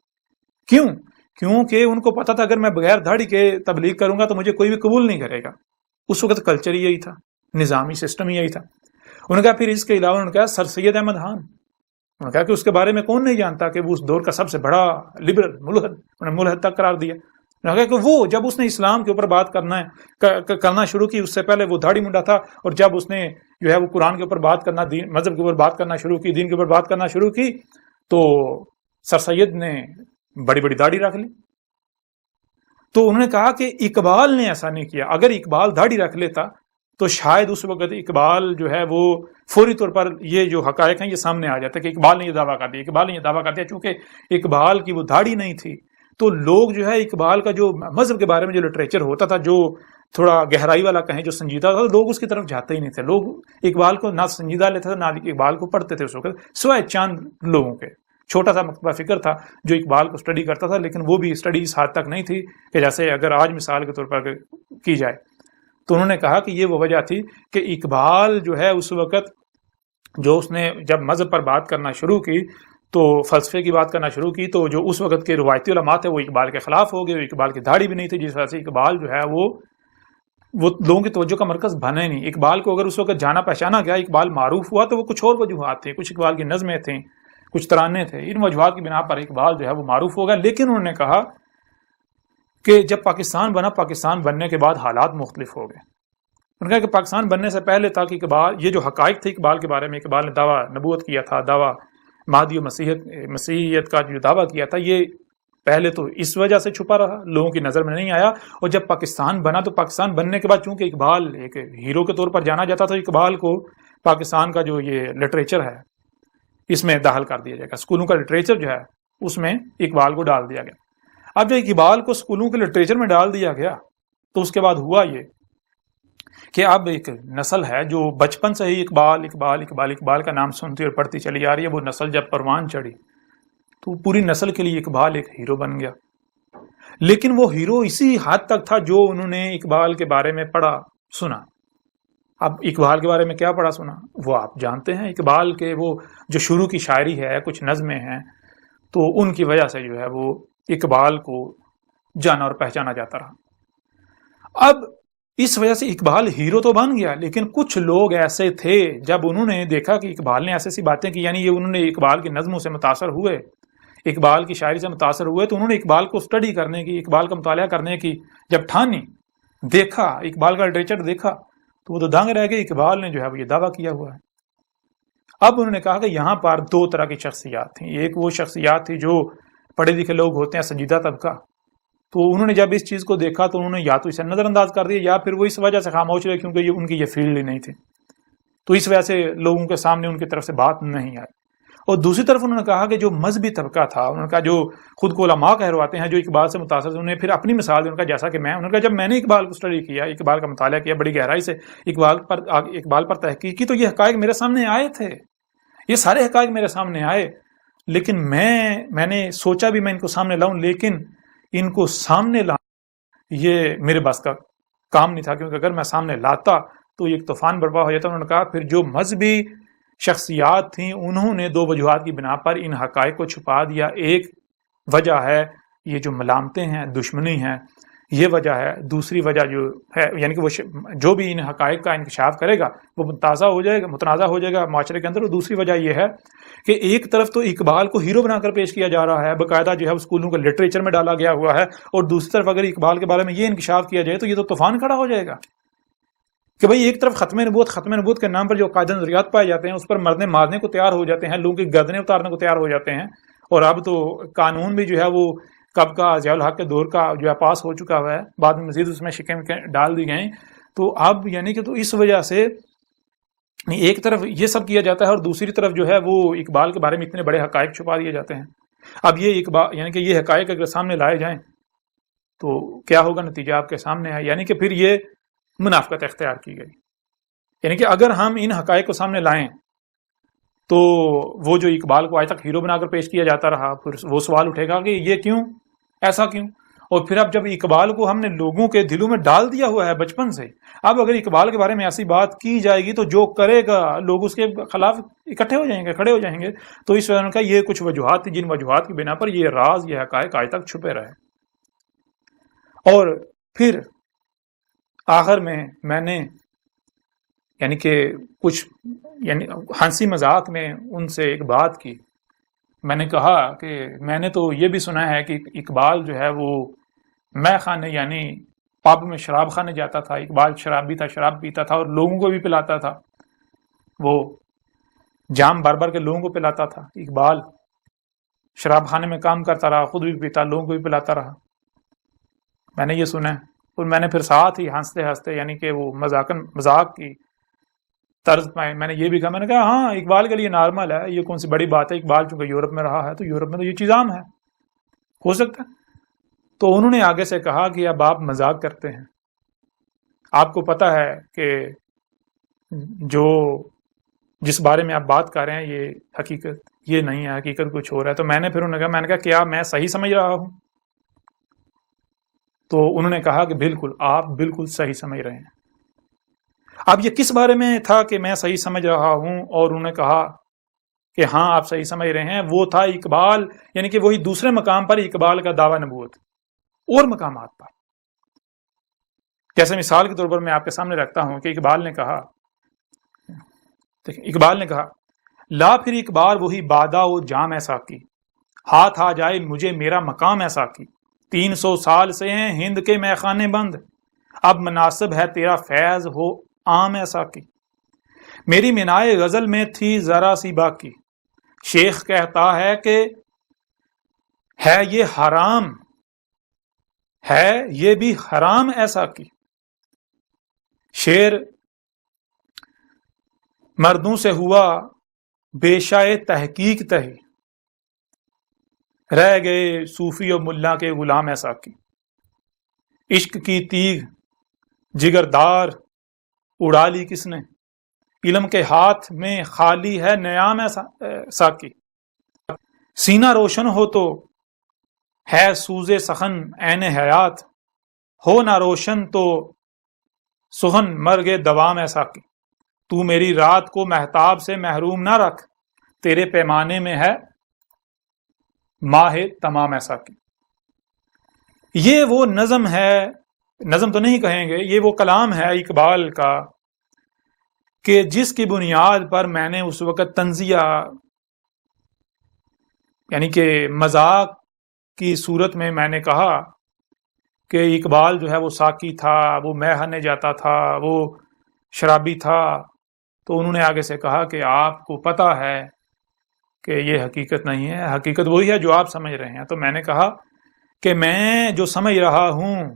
کیونکہ ان کو پتا تھا اگر میں بغیر داڑھی کے تبلیغ کروں گا تو مجھے کوئی بھی قبول نہیں کرے گا۔ اس وقت کلچر ہی یہی تھا، نظامی سسٹم یہی تھا۔ انہوں نے کہا پھر اس کے علاوہ انہوں نے کہا سر سید احمد خان، انہوں نے کہا کہ اس کے بارے میں کون نہیں جانتا کہ وہ اس دور کا سب سے بڑا لبرل انہوں نے ملحد تک قرار دیا۔ انہوں نے کہا کہ وہ جب اس نے اسلام کے اوپر بات کرنا شروع کی، اس سے پہلے وہ داڑھی منڈا تھا، اور جب اس نے جو ہے وہ قرآن کے اوپر بات کرنا، مذہب کے اوپر بات کرنا شروع کی، دین کے اوپر بات کرنا شروع کی، تو سر سید نے بڑی بڑی داڑھی رکھ لی۔ تو انہوں نے کہا کہ اقبال نے ایسا نہیں کیا، اگر اقبال داڑھی رکھ لیتا تو شاید اس وقت اقبال جو ہے وہ فوری طور پر یہ جو حقائق ہیں یہ سامنے آ جاتا کہ اقبال نے یہ دعویٰ کر دیا، اقبال نے یہ دعویٰ کر دیا۔ چونکہ اقبال کی وہ داڑھی نہیں تھی تو لوگ جو ہے اقبال کا جو مذہب کے بارے میں جو لٹریچر ہوتا تھا، جو تھوڑا گہرائی والا کہیں، جو سنجیدہ تھا، لوگ اس کی طرف جاتے ہی نہیں تھے۔ لوگ اقبال کو نہ سنجیدہ لیتے تھے نہ اقبال کو پڑھتے تھے اس وقت، سوائے چاند لوگوں کے۔ چھوٹا سا مکتبہ فکر تھا جو اقبال کو اسٹڈی کرتا تھا، لیکن وہ بھی اسٹڈی اس حد تک نہیں تھی کہ جیسے اگر آج مثال کے طور پر کی جائے۔ تو انہوں نے کہا کہ یہ وہ وجہ تھی کہ اقبال جو ہے اس وقت جو اس نے جب مذہب پر بات کرنا شروع کی تو فلسفے کی بات کرنا شروع کی، تو جو اس وقت کے روایتی علماء تھے وہ اقبال کے خلاف ہو گئے، اقبال کی داڑھی بھی نہیں تھی، جس وجہ سے اقبال جو ہے وہ لوگوں کی توجہ کا مرکز بنا ہی نہیں۔ اقبال کو اگر اس وقت جانا پہچانا گیا، اقبال معروف ہوا تو وہ کچھ اور وجوہات تھے، کچھ اقبال کی نظمیں تھیں، کچھ ترانے تھے، ان وجوہات کی بنا پر اقبال جو ہے وہ معروف ہو گیا۔ لیکن انہوں نے کہا کہ جب پاکستان بنا، پاکستان بننے کے بعد حالات مختلف ہو گئے۔ انہوں نے کہا کہ پاکستان بننے سے پہلے تک اقبال یہ جو حقائق تھے اقبال کے بارے میں، اقبال نے دعویٰ نبوت کیا تھا، دعویٰ مہدی و مسیحیت کا جو دعویٰ کیا تھا، یہ پہلے تو اس وجہ سے چھپا رہا، لوگوں کی نظر میں نہیں آیا۔ اور جب پاکستان بنا تو پاکستان بننے کے بعد چونکہ اقبال ایک ہیرو کے طور پر جانا جاتا تھا، اقبال کو پاکستان کا جو یہ لٹریچر ہے اس میں داخل کر دیا جائے گا، اسکولوں کا لٹریچر جو ہے اس میں اقبال کو ڈال دیا گیا۔ اب جب اقبال کو اسکولوں کے لٹریچر میں ڈال دیا گیا تو اس کے بعد ہوا یہ کہ اب ایک نسل ہے جو بچپن سے ہی اقبال اقبال اقبال اقبال کا نام سنتی اور پڑھتی چلی آ رہی ہے۔ وہ نسل جب پروان چڑھی تو پوری نسل کے لیے اقبال ایک ہیرو بن گیا۔ لیکن وہ ہیرو اسی حد تک تھا جو انہوں نے اقبال کے بارے میں پڑھا سنا۔ اب اقبال کے بارے میں کیا پڑھا سنا وہ آپ جانتے ہیں، اقبال کے وہ جو شروع کی شاعری ہے، کچھ نظمیں ہیں، تو ان کی وجہ سے جو ہے وہ اقبال کو جانا اور پہچانا جاتا رہا۔ اب اس وجہ سے اقبال ہیرو تو بن گیا، لیکن کچھ لوگ ایسے تھے جب انہوں نے دیکھا کہ اقبال نے ایسی باتیں کی، یعنی یہ انہوں نے اقبال کی نظموں سے متاثر ہوئے، اقبال کی شاعری سے متاثر ہوئے، تو انہوں نے اقبال کو اسٹڈی کرنے کی، اقبال کا مطالعہ کرنے کی جب ٹھانی، دیکھا اقبال کا لٹریچر دیکھا، تو وہ تو دانگ رہ گئے، اقبال نے جو ہے وہ یہ دعویٰ کیا ہوا ہے۔ اب انہوں نے کہا کہ یہاں پر دو طرح کی شخصیات تھیں، ایک وہ شخصیات تھی جو پڑھے لکھے لوگ ہوتے ہیں، سنجیدہ طبقہ، تو انہوں نے جب اس چیز کو دیکھا تو انہوں نے یا تو اسے نظر انداز کر دیا یا پھر وہ اس وجہ سے خاموش رہے کیونکہ یہ ان کی یہ فیلڈ ہی نہیں تھی، تو اس وجہ سے لوگوں کے سامنے ان کی طرف سے بات نہیں آئی۔ اور دوسری طرف انہوں نے کہا کہ جو مذہبی طبقہ تھا، انہوں نے کہا جو خود کو علماء کہلواتے ہیں، جو اقبال سے متاثر تھے، انہیں پھر اپنی مثال دی، انہوں نے کہا جیسا کہ انہوں نے کہا جب میں نے اقبال کو اسٹڈی کیا، اقبال کا مطالعہ کیا بڑی گہرائی سے، اقبال پر تحقیق کی، تو یہ حقائق میرے سامنے آئے تھے، یہ سارے حقائق میرے سامنے آئے، لیکن میں نے سوچا بھی میں ان کو سامنے لاؤں، لیکن ان کو سامنے لانا یہ میرے بس کا کام نہیں تھا، کیونکہ اگر میں سامنے لاتا تو ایک طوفان برپا ہو جاتا۔ انہوں نے کہا پھر جو مذہبی شخصیات تھیں انہوں نے دو وجوہات کی بنا پر ان حقائق کو چھپا دیا۔ ایک وجہ ہے یہ جو ملامتیں ہیں، دشمنی ہیں، یہ وجہ ہے۔ دوسری وجہ جو ہے یعنی کہ وہ جو بھی ان حقائق کا انکشاف کرے گا وہ متنازع ہو جائے گا معاشرے کے اندر۔ اور دوسری وجہ یہ ہے کہ ایک طرف تو اقبال کو ہیرو بنا کر پیش کیا جا رہا ہے، باقاعدہ جو ہے اسکولوں کے لٹریچر میں ڈالا گیا ہوا ہے، اور دوسری طرف اگر اقبال کے بارے میں یہ انکشاف کیا جائے تو یہ تو طوفان کھڑا ہو جائے گا کہ بھئی ایک طرف ختم نبوت کے نام پر جو قاعدہ نظریات پائے جاتے ہیں اس پر مرنے مارنے کو تیار ہو جاتے ہیں، لوگوں کی گردنیں اتارنے کو تیار ہو جاتے ہیں، اور اب تو قانون بھی جو ہے وہ کب کا ضیاء الحق کے دور کا جو ہے پاس ہو چکا ہوا ہے، بعد میں مزید اس میں شکیں ڈال دی گئیں۔ تو اب یعنی کہ تو اس وجہ سے ایک طرف یہ سب کیا جاتا ہے اور دوسری طرف جو ہے وہ اقبال کے بارے میں اتنے بڑے حقائق چھپا دیے جاتے ہیں۔ اب یہ اقبال یعنی کہ یہ حقائق اگر سامنے لائے جائیں تو کیا ہوگا، نتیجہ آپ کے سامنے ہے، یعنی کہ پھر یہ منافقت اختیار کی گئی۔ یعنی کہ اگر ہم ان حقائق کو سامنے لائیں تو وہ جو اقبال کو آج تک ہیرو بنا کر پیش کیا جاتا رہا، پھر وہ سوال اٹھے گا کہ یہ کیوں، ایسا کیوں؟ اور پھر اب جب اقبال کو ہم نے لوگوں کے دلوں میں ڈال دیا ہوا ہے بچپن سے، اب اگر اقبال کے بارے میں ایسی بات کی جائے گی تو جو کرے گا لوگ اس کے خلاف اکٹھے ہو جائیں گے، کھڑے ہو جائیں گے۔ تو اس وجہ کا یہ کچھ وجوہات تھی جن وجوہات کی بنا پر یہ راز، یہ حقائق آج تک چھپے رہے۔ اور پھر آخر میں نے یعنی کہ کچھ یعنی ہنسی مذاق میں ان سے ایک بات کی۔ میں نے کہا کہ میں نے تو یہ بھی سنا ہے کہ اقبال جو ہے وہ مے خانے یعنی پب میں شراب خانے جاتا تھا، اقبال شرابی تھا، شراب پیتا تھا اور لوگوں کو بھی پلاتا تھا، وہ جام بھر بھر کے لوگوں کو پلاتا تھا۔ اقبال شراب خانے میں کام کرتا رہا، خود بھی پیتا، لوگوں کو بھی پلاتا رہا۔ میں نے یہ سنا ہے، اور میں نے پھر ساتھ ہی ہنستے ہنستے یعنی کہ وہ مذاق کی طرز میں نے یہ بھی کہا، میں نے کہا ہاں اقبال کے لیے نارمل ہے، یہ کون سی بڑی بات ہے، اقبال چونکہ یورپ میں رہا ہے تو یورپ میں تو یہ چیز عام ہے، ہو سکتا ہے۔ تو انہوں نے آگے سے کہا کہ اب آپ مذاق کرتے ہیں، آپ کو پتہ ہے کہ جس بارے میں آپ بات کر رہے ہیں یہ حقیقت یہ نہیں ہے، حقیقت کچھ اور ہے۔ تو میں نے پھر انہوں نے کہا کیا میں صحیح سمجھ رہا ہوں؟ تو انہوں نے کہا کہ بالکل، آپ بالکل صحیح سمجھ رہے ہیں۔ اب یہ کس بارے میں تھا کہ میں صحیح سمجھ رہا ہوں؟ اور انہوں نے کہا کہ ہاں آپ صحیح سمجھ رہے ہیں، وہ تھا اقبال یعنی کہ وہی دوسرے مقام پر اقبال کا دعویٰ نبوت اور مقامات پر۔ جیسے مثال کے طور پر میں آپ کے سامنے رکھتا ہوں کہ اقبال نے کہا لا پھر اقبال وہی بادہ و جام ایسا کی، ہاتھ آ جائے مجھے میرا مقام ایسا کی، 300 سال سے ہیں ہند کے میخانے بند، اب مناسب ہے تیرا فیض ہو عام ایسا کی، میری منائے غزل میں تھی ذرا سی باقی، شیخ کہتا ہے کہ ہے یہ حرام، ہے یہ بھی حرام ایسا کی، شعر مردوں سے ہوا بیشائے تحقیق تہی، رہ گئے صوفی و ملا کے غلام ایسا کی، عشق کی تیغ جگردار اڑا لی کس نے، علم کے ہاتھ میں خالی ہے نیام ایسا کی، سینہ روشن ہو تو ہے سوز سخن عین حیات، ہو نہ روشن تو سخن مرگ دوام ایسا کی، تو میری رات کو مہتاب سے محروم نہ رکھ، تیرے پیمانے میں ہے ماہ تمام ایسا کی۔ یہ وہ نظم ہے، نظم تو نہیں کہیں گے، یہ وہ کلام ہے اقبال کا کہ جس کی بنیاد پر میں نے اس وقت طنزیہ یعنی کہ مذاق کی صورت میں نے کہا کہ اقبال جو ہے وہ ساقی تھا، وہ مے خانے جاتا تھا، وہ شرابی تھا۔ تو انہوں نے آگے سے کہا کہ آپ کو پتہ ہے کہ یہ حقیقت نہیں ہے، حقیقت وہی ہے جو آپ سمجھ رہے ہیں۔ تو میں نے کہا کہ میں جو سمجھ رہا ہوں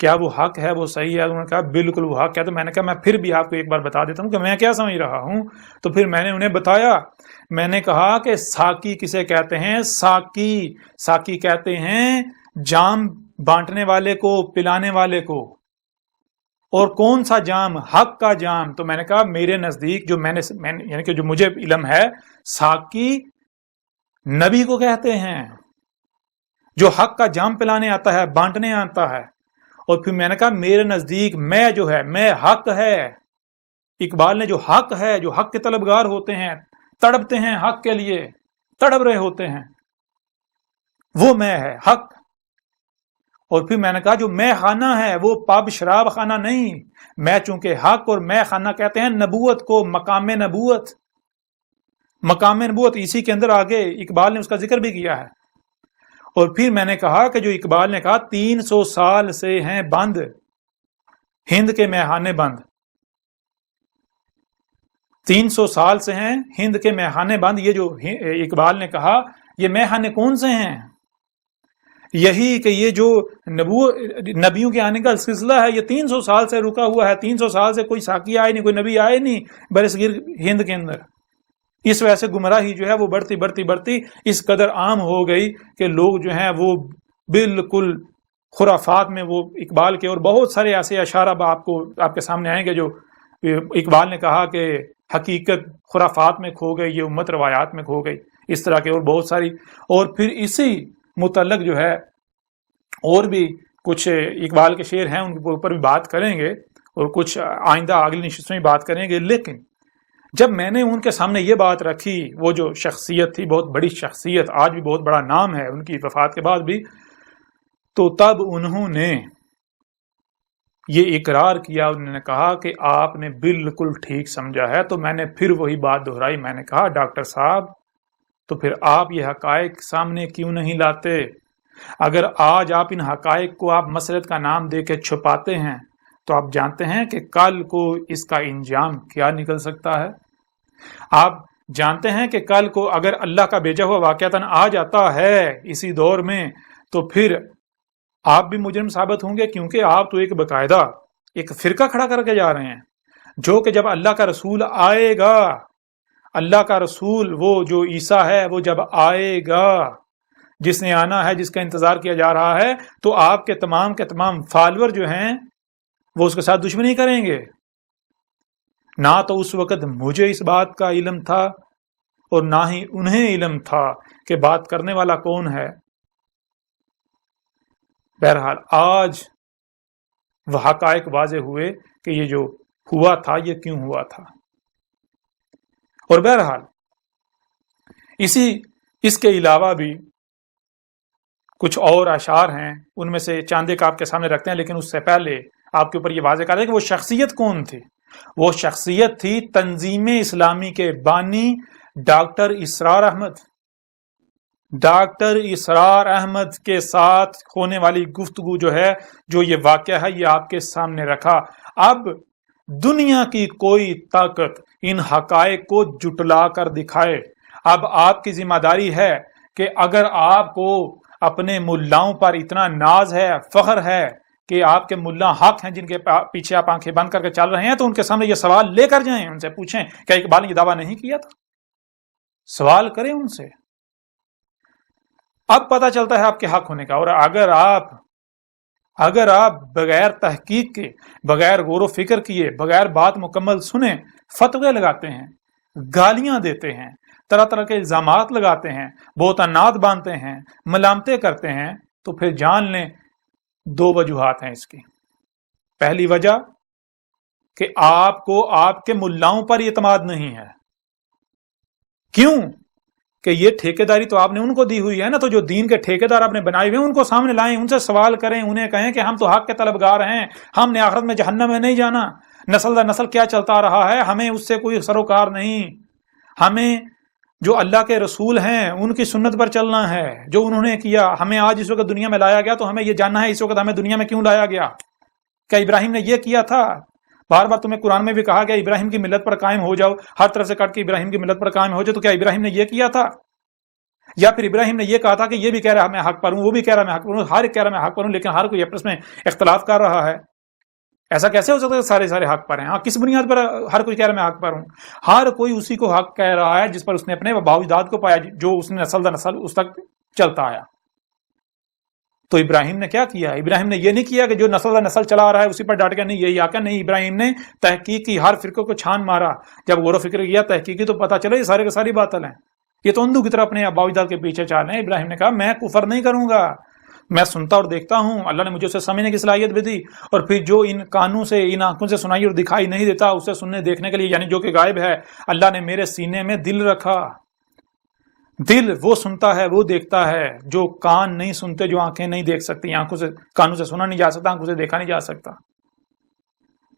کیا وہ حق ہے، وہ صحیح ہے؟ انہوں نے کہا بالکل وہ حق ہے۔ تو میں نے کہا میں پھر بھی آپ کو ایک بار بتا دیتا ہوں کہ میں کیا سمجھ رہا ہوں۔ تو پھر میں نے انہیں بتایا، میں نے کہا کہ ساقی کسے کہتے ہیں؟ ساقی کہتے ہیں جام بانٹنے والے کو، پلانے والے کو۔ اور کون سا جام؟ حق کا جام۔ تو میں نے کہا میرے نزدیک جو میں نے یعنی کہ جو مجھے علم ہے، ساقی نبی کو کہتے ہیں جو حق کا جام پلانے آتا ہے، بانٹنے آتا ہے۔ اور پھر میں نے کہا میرے نزدیک میں جو ہے میں حق ہے. اقبال نے جو حق ہے، جو حق کے طلبگار ہوتے ہیں، تڑپتے ہیں حق کے لیے، تڑپ رہے ہوتے ہیں، وہ میں ہے حق. اور پھر میں نے کہا جو میں خانہ ہے وہ پب شراب خانہ نہیں. میں چونکہ حق اور میں خانہ کہتے ہیں نبوت کو، مقام نبوت. مقام نبوت اسی کے اندر آگے اقبال نے اس کا ذکر بھی کیا ہے. اور پھر میں نے کہا کہ جو اقبال نے کہا 300 سال سے ہیں بند ہند کے میخانے بند، 300 سال سے ہیں ہند کے میخانے بند. یہ جو اقبال نے کہا یہ میخانے کون سے ہیں؟ یہی کہ یہ جو نبیوں کے آنے کا سلسلہ ہے یہ 300 سال سے رکا ہوا ہے. 300 سال سے کوئی ساقی آئے نہیں، کوئی نبی آئے نہیں برصغیر ہند کے اندر. اس وجہ سے گمراہی جو ہے وہ بڑھتی بڑھتی بڑھتی اس قدر عام ہو گئی کہ لوگ جو ہیں وہ بالکل خرافات میں، وہ اقبال کے اور بہت سارے ایسے اشعار آپ کے سامنے آئیں گے جو اقبال نے کہا کہ حقیقت خرافات میں کھو گئی، یہ امت روایات میں کھو گئی، اس طرح کے اور بہت ساری. اور پھر اسی متعلق جو ہے اور بھی کچھ اقبال کے شعر ہیں، ان کے اوپر بھی بات کریں گے اور کچھ آئندہ اگلی نشست میں بات کریں گے. لیکن جب میں نے ان کے سامنے یہ بات رکھی، وہ جو شخصیت تھی، بہت بڑی شخصیت، آج بھی بہت بڑا نام ہے ان کی وفات کے بعد بھی، تو تب انہوں نے یہ اقرار کیا، انہوں نے کہا کہ آپ نے بالکل ٹھیک سمجھا ہے. تو میں نے پھر وہی بات دہرائی، میں نے کہا ڈاکٹر صاحب تو پھر آپ یہ حقائق سامنے کیوں نہیں لاتے؟ اگر آج آپ ان حقائق کو آپ مسلط کا نام دے کے چھپاتے ہیں تو آپ جانتے ہیں کہ کل کو اس کا انجام کیا نکل سکتا ہے. آپ جانتے ہیں کہ کل کو اگر اللہ کا بھیجا ہوا واقعتاً آ جاتا ہے اسی دور میں تو پھر آپ بھی مجرم ثابت ہوں گے، کیونکہ آپ تو ایک باقاعدہ ایک فرقہ کھڑا کر کے جا رہے ہیں جو کہ جب اللہ کا رسول آئے گا، اللہ کا رسول وہ جو عیسیٰ ہے وہ جب آئے گا، جس نے آنا ہے، جس کا انتظار کیا جا رہا ہے، تو آپ کے تمام فالوور جو ہیں وہ اس کے ساتھ دشمنی کریں گے. نہ تو اس وقت مجھے اس بات کا علم تھا اور نہ ہی انہیں علم تھا کہ بات کرنے والا کون ہے. بہرحال آج وہ حقائق واضح ہوئے کہ یہ جو ہوا تھا یہ کیوں ہوا تھا. اور بہرحال اس کے علاوہ بھی کچھ اور اشعار ہیں، ان میں سے چاند ایک آپ کے سامنے رکھتے ہیں، لیکن اس سے پہلے آپ کے اوپر یہ واضح کر دیں کہ وہ شخصیت کون تھی. وہ شخصیت تھی تنظیم اسلامی کے بانی ڈاکٹر اسرار احمد. ڈاکٹر اسرار احمد کے ساتھ ہونے والی گفتگو جو ہے، جو یہ واقعہ ہے، یہ آپ کے سامنے رکھا. اب دنیا کی کوئی طاقت ان حقائق کو جٹلا کر دکھائے. اب آپ کی ذمہ داری ہے کہ اگر آپ کو اپنے ملاؤں پر اتنا ناز ہے، فخر ہے کہ آپ کے ملا حق ہیں جن کے پیچھے آپ آنکھیں بند کر کے چل رہے ہیں، تو ان کے سامنے یہ سوال لے کر جائیں، ان سے پوچھیں کہ اقبال نے یہ دعویٰ نہیں کیا تھا. سوال کریں ان سے. اب پتہ چلتا ہے آپ کے حق ہونے کا. اور اگر آپ بغیر تحقیق کے، بغیر غور و فکر کیے، بغیر بات مکمل سنے فتوے لگاتے ہیں، گالیاں دیتے ہیں، طرح طرح کے الزامات لگاتے ہیں، بہتانات باندھتے ہیں، ملامتیں کرتے ہیں، تو پھر جان لیں 2 وجوہات ہیں اس کی. پہلی وجہ کہ آپ کو آپ کے ملاؤں پر اعتماد نہیں ہے. کیوں؟ کہ یہ ٹھیکیداری تو آپ نے ان کو دی ہوئی ہے نا. تو جو دین کے ٹھیکیدار آپ نے بنائے ہوئے ہیں ان کو سامنے لائیں، ان سے سوال کریں، انہیں کہیں کہ ہم تو حق کے طلبگار ہیں، ہم نے آخرت میں جہنم میں نہیں جانا. نسل در نسل کیا چلتا رہا ہے، ہمیں اس سے کوئی سروکار نہیں. ہمیں جو اللہ کے رسول ہیں ان کی سنت پر چلنا ہے، جو انہوں نے کیا. ہمیں آج اس وقت دنیا میں لایا گیا تو ہمیں یہ جاننا ہے اس وقت ہمیں دنیا میں کیوں لایا گیا. کیا ابراہیم نے یہ کیا تھا؟ بار بار تمہیں قرآن میں بھی کہا گیا ابراہیم کی ملت پر قائم ہو جاؤ، ہر طرف سے کٹ کے ابراہیم کی ملت پر قائم ہو جاؤ. تو کیا ابراہیم نے یہ کیا تھا؟ یا پھر ابراہیم نے یہ کہا تھا کہ یہ بھی کہہ رہا میں حق پر ہوں، وہ بھی کہہ رہا میں حق پر ہوں، ہر ایک کہہ رہا میں حق پر ہوں، لیکن ہر کوئی آپس میں اختلاف کر رہا ہے. ایسا کیسے ہو سکتا ہے سارے حق پر ہیں؟ ہاں، کس بنیاد پر ہر کوئی کہہ رہا میں حق پر ہوں؟ ہر کوئی اسی کو حق کہہ رہا ہے جس پر اس نے اپنے باپ اجداد کو پایا، جو اس نے نسل در نسل اس تک چلتا آیا. تو ابراہیم نے کیا کیا؟ ابراہیم نے یہ نہیں کیا کہ جو نسل در نسل چلا آ رہا ہے اسی پر ڈٹ گیا، نہیں یہی آقا. نہیں، ابراہیم نے تحقیق کی، ہر فرقے کو چھان مارا. جب غور و فکر کیا، تحقیق کی، تو پتہ چلا یہ سارے کے ساری باطل ہیں. یہ تو اندھو کی طرح اپنے باپ اجداد کے پیچھے چال رہے ہیں. ابراہیم نے کہا میں کفر نہیں کروں گا، میں سنتا اور دیکھتا ہوں، اللہ نے مجھے اسے سمجھنے کی صلاحیت بھی دی، اور پھر جو ان کانوں سے، ان آنکھوں سے سنائی اور دکھائی نہیں دیتا اسے سننے دیکھنے کے لیے، یعنی جو کہ غائب ہے، اللہ نے میرے سینے میں دل رکھا۔ دل وہ سنتا ہے، وہ دیکھتا ہے جو کان نہیں سنتے، جو آنکھیں نہیں دیکھ سکتی، آنکھوں سے، کانوں سے سنا نہیں جا سکتا، آنکھوں سے دیکھا نہیں جا سکتا۔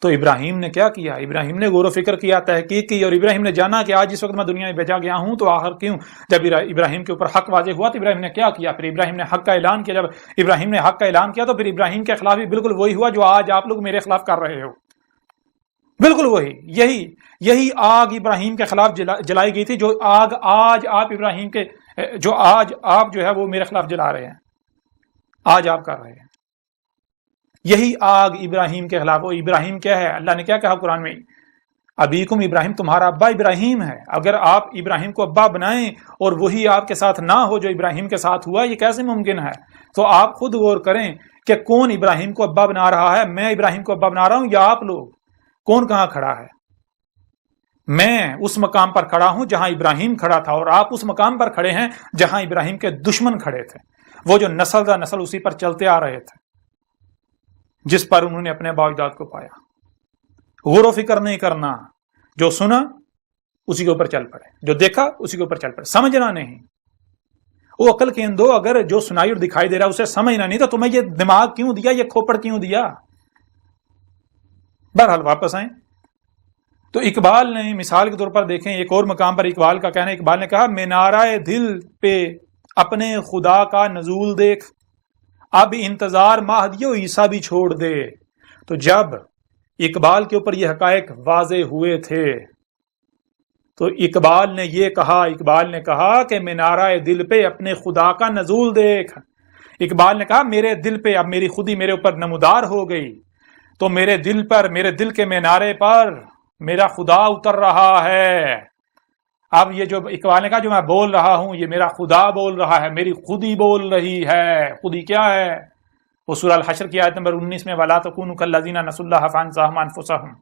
تو ابراہیم نے کیا کیا؟ ابراہیم نے غور و فکر کیا، تحقیق کی، اور ابراہیم نے جانا کہ آج اس وقت میں دنیا میں بھیجا گیا ہوں تو آخر کیوں؟ جب ابراہیم کے اوپر حق واضح ہوا تو ابراہیم نے کیا کیا؟ پھر ابراہیم نے حق کا اعلان کیا۔ جب ابراہیم نے حق کا اعلان کیا تو پھر ابراہیم کے خلاف بھی بالکل وہی ہوا جو آج آپ لوگ میرے خلاف کر رہے ہو، بالکل وہی، یہی آگ ابراہیم کے خلاف جلائی گئی تھی، جو آگ آج آپ ابراہیم کے، جو آج آپ جو ہے وہ میرے خلاف جلا رہے ہیں، آج آپ کر رہے ہیں یہی آگ ابراہیم کے خلاف۔ وہ ابراہیم کیا ہے؟ اللہ نے کیا کہا قرآن میں؟ ابیکم ابراہیم، تمہارا ابا ابراہیم ہے۔ اگر آپ ابراہیم کو ابا بنائیں اور وہی آپ کے ساتھ نہ ہو جو ابراہیم کے ساتھ ہوا، یہ کیسے ممکن ہے؟ تو آپ خود غور کریں کہ کون ابراہیم کو ابا بنا رہا ہے؟ میں ابراہیم کو ابا بنا رہا ہوں یا آپ لوگ؟ کون کہاں کھڑا ہے؟ میں اس مقام پر کھڑا ہوں جہاں ابراہیم کھڑا تھا، اور آپ اس مقام پر کھڑے ہیں جہاں ابراہیم کے دشمن کھڑے تھے، وہ جو نسل در نسل اسی پر چلتے آ رہے تھے، جس پر انہوں نے اپنے باپ اجداد کو پایا۔ غور و فکر نہیں کرنا، جو سنا اسی کے اوپر چل پڑے، جو دیکھا اسی کے اوپر چل پڑے، سمجھنا نہیں۔ وہ عقل کے اندو، اگر جو سنائی اور دکھائی دے رہا اسے سمجھنا نہیں تو تمہیں یہ دماغ کیوں دیا، یہ کھوپڑ کیوں دیا؟ بہرحال واپس آئیں تو اقبال نے مثال کے طور پر دیکھیں، ایک اور مقام پر اقبال کا کہنا ہے، اقبال نے کہا مینارہ دل پہ اپنے خدا کا نزول دیکھ، اب انتظار مہدی و عیسیٰ بھی چھوڑ دے۔ تو جب اقبال کے اوپر یہ حقائق واضح ہوئے تھے تو اقبال نے یہ کہا، اقبال نے کہا کہ مینارہ دل پہ اپنے خدا کا نزول دیکھ۔ اقبال نے کہا میرے دل پہ اب میری خودی میرے اوپر نمودار ہو گئی، تو میرے دل پر، میرے دل کے مینارے پر میرا خدا اتر رہا ہے۔ اب یہ جو اقبال نے کہا جو میں بول رہا ہوں یہ میرا خدا بول رہا ہے، میری خودی بول رہی ہے۔ خودی کیا ہے؟ وہ سورہ الحشر کی آیت نمبر 19 میں وَلَا تَكُونُوا كَالَّذِينَ نَسُوا اللَّهَ فَأَنسَاهُمْ أَنفُسَهُمْ،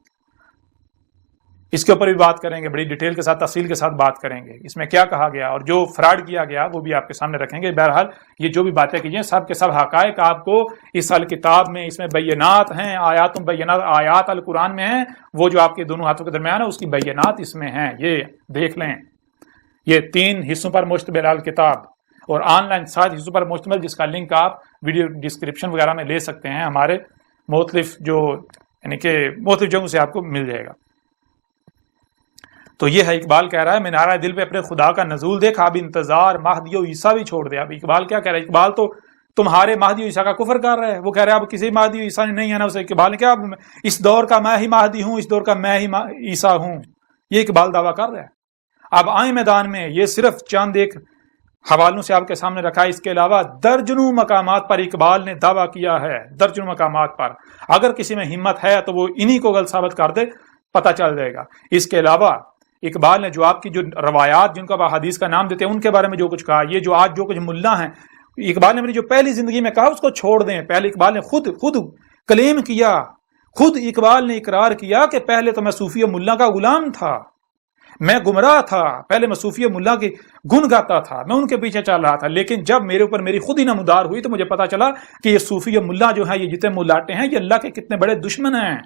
اس کے اوپر بھی بات کریں گے، بڑی ڈیٹیل کے ساتھ، تفصیل کے ساتھ بات کریں گے اس میں کیا کہا گیا اور جو فراڈ کیا گیا وہ بھی آپ کے سامنے رکھیں گے۔ بہرحال یہ جو بھی باتیں کی ہیں سب کے سب حقائق آپ کو اس الکتاب میں، اس میں بینات ہیں، آیات بینات، آیات القرآن میں ہیں، وہ جو آپ کے دونوں ہاتھوں کے درمیان ہے اس کی بینات اس میں ہیں، یہ دیکھ لیں۔ یہ 3 حصوں پر مشتمل الکتاب اور آن لائن 7 حصوں پر مشتمل، جس کا لنک آپ ویڈیو ڈسکرپشن وغیرہ میں لے سکتے ہیں، ہمارے مختلف جو یعنی کہ مختلف جگہوں سے آپ کو مل جائے گا۔ تو یہ ہے اقبال کہہ رہا ہے مینارہ دل پہ اپنے خدا کا نزول دیکھ، اب انتظار مہدی و عیسیٰ بھی چھوڑ دے۔ اب اقبال کیا کہہ رہا ہے؟ اقبال تو تمہارے مہدی و عیسیٰ کا کفر کر رہا ہے، وہ کہہ رہا ہے اب کسی مہدی و عیسیٰ نے نہیں آنا اسے۔ اقبال نے کہا اب اس دور کا میں ہی مہدی ہوں، اس دور کا میں ہی عیسیٰ ہوں، یہ اقبال دعویٰ کر رہا ہے۔ اب آئیں میدان میں، یہ صرف چند ایک حوالوں سے آپ کے سامنے رکھا ہے، اس کے علاوہ درجنوں مقامات پر اقبال نے دعویٰ کیا ہے، درجنوں مقامات پر۔ اگر کسی میں ہمت ہے تو وہ انہی کو غلط ثابت کر دے، پتہ چل جائے گا۔ اس کے علاوہ اقبال نے جو آپ کی جو روایات جن کو آپ حدیث کا نام دیتے ہیں ان کے بارے میں جو کچھ کہا، یہ جو آج جو کچھ ملا ہیں، اقبال نے میری جو پہلی زندگی میں کہا اس کو چھوڑ دیں۔ پہلے اقبال نے خود کلیم کیا، خود اقبال نے اقرار کیا کہ پہلے تو میں صوفی و ملا کا غلام تھا، میں گمراہ تھا، پہلے میں صوفی و ملا کی گن گاتا تھا، میں ان کے پیچھے چل رہا تھا، لیکن جب میرے اوپر میری خود ہی نمودار ہوئی تو مجھے پتا چلا کہ یہ صوفی و ملا جو ہیں، یہ جتنے ملاٹے ہیں، یہ اللہ کے کتنے بڑے دشمن ہیں۔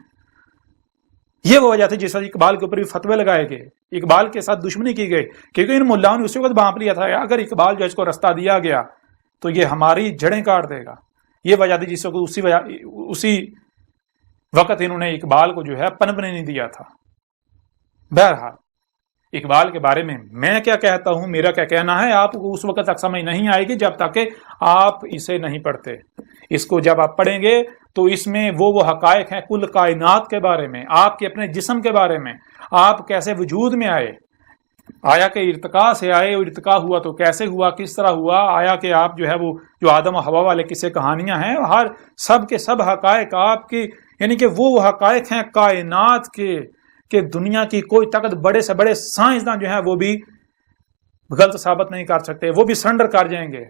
یہ وہ وجہ تھی جس وقت اقبال کے اوپر بھی فتوے لگائے گئے، اقبال کے ساتھ دشمنی کی گئی، کیونکہ ان ملاؤں نے اسی وقت بانپ لیا تھا اگر اقبال جو اس کو رستہ دیا گیا تو یہ ہماری جڑیں کاٹ دے گا۔ یہ وجہ تھی جس وقت اسی وقت انہوں نے اقبال کو جو ہے پنپنے نہیں دیا تھا۔ بہرحال اقبال کے بارے میں میں کیا کہتا ہوں، میرا کیا کہنا ہے، آپ کو اس وقت تک سمجھ نہیں آئے گی جب تک کہ آپ اسے نہیں پڑھتے۔ اس کو جب آپ پڑھیں گے تو اس میں وہ حقائق ہیں کل کائنات کے بارے میں، آپ کے اپنے جسم کے بارے میں، آپ کیسے وجود میں آئے، آیا کہ ارتقاء سے آئے، اور ارتقاء ہوا تو کیسے ہوا، کس طرح ہوا، آیا کہ آپ جو ہے وہ جو آدم و حوا والے قصے کہانیاں ہیں، ہر سب کے سب حقائق آپ کی، یعنی کہ وہ حقائق ہیں کائنات کے کہ دنیا کی کوئی طاقت، بڑے سے بڑے سائنسداں جو ہیں وہ بھی غلط ثابت نہیں کر سکتے، وہ بھی سرنڈر کر جائیں گے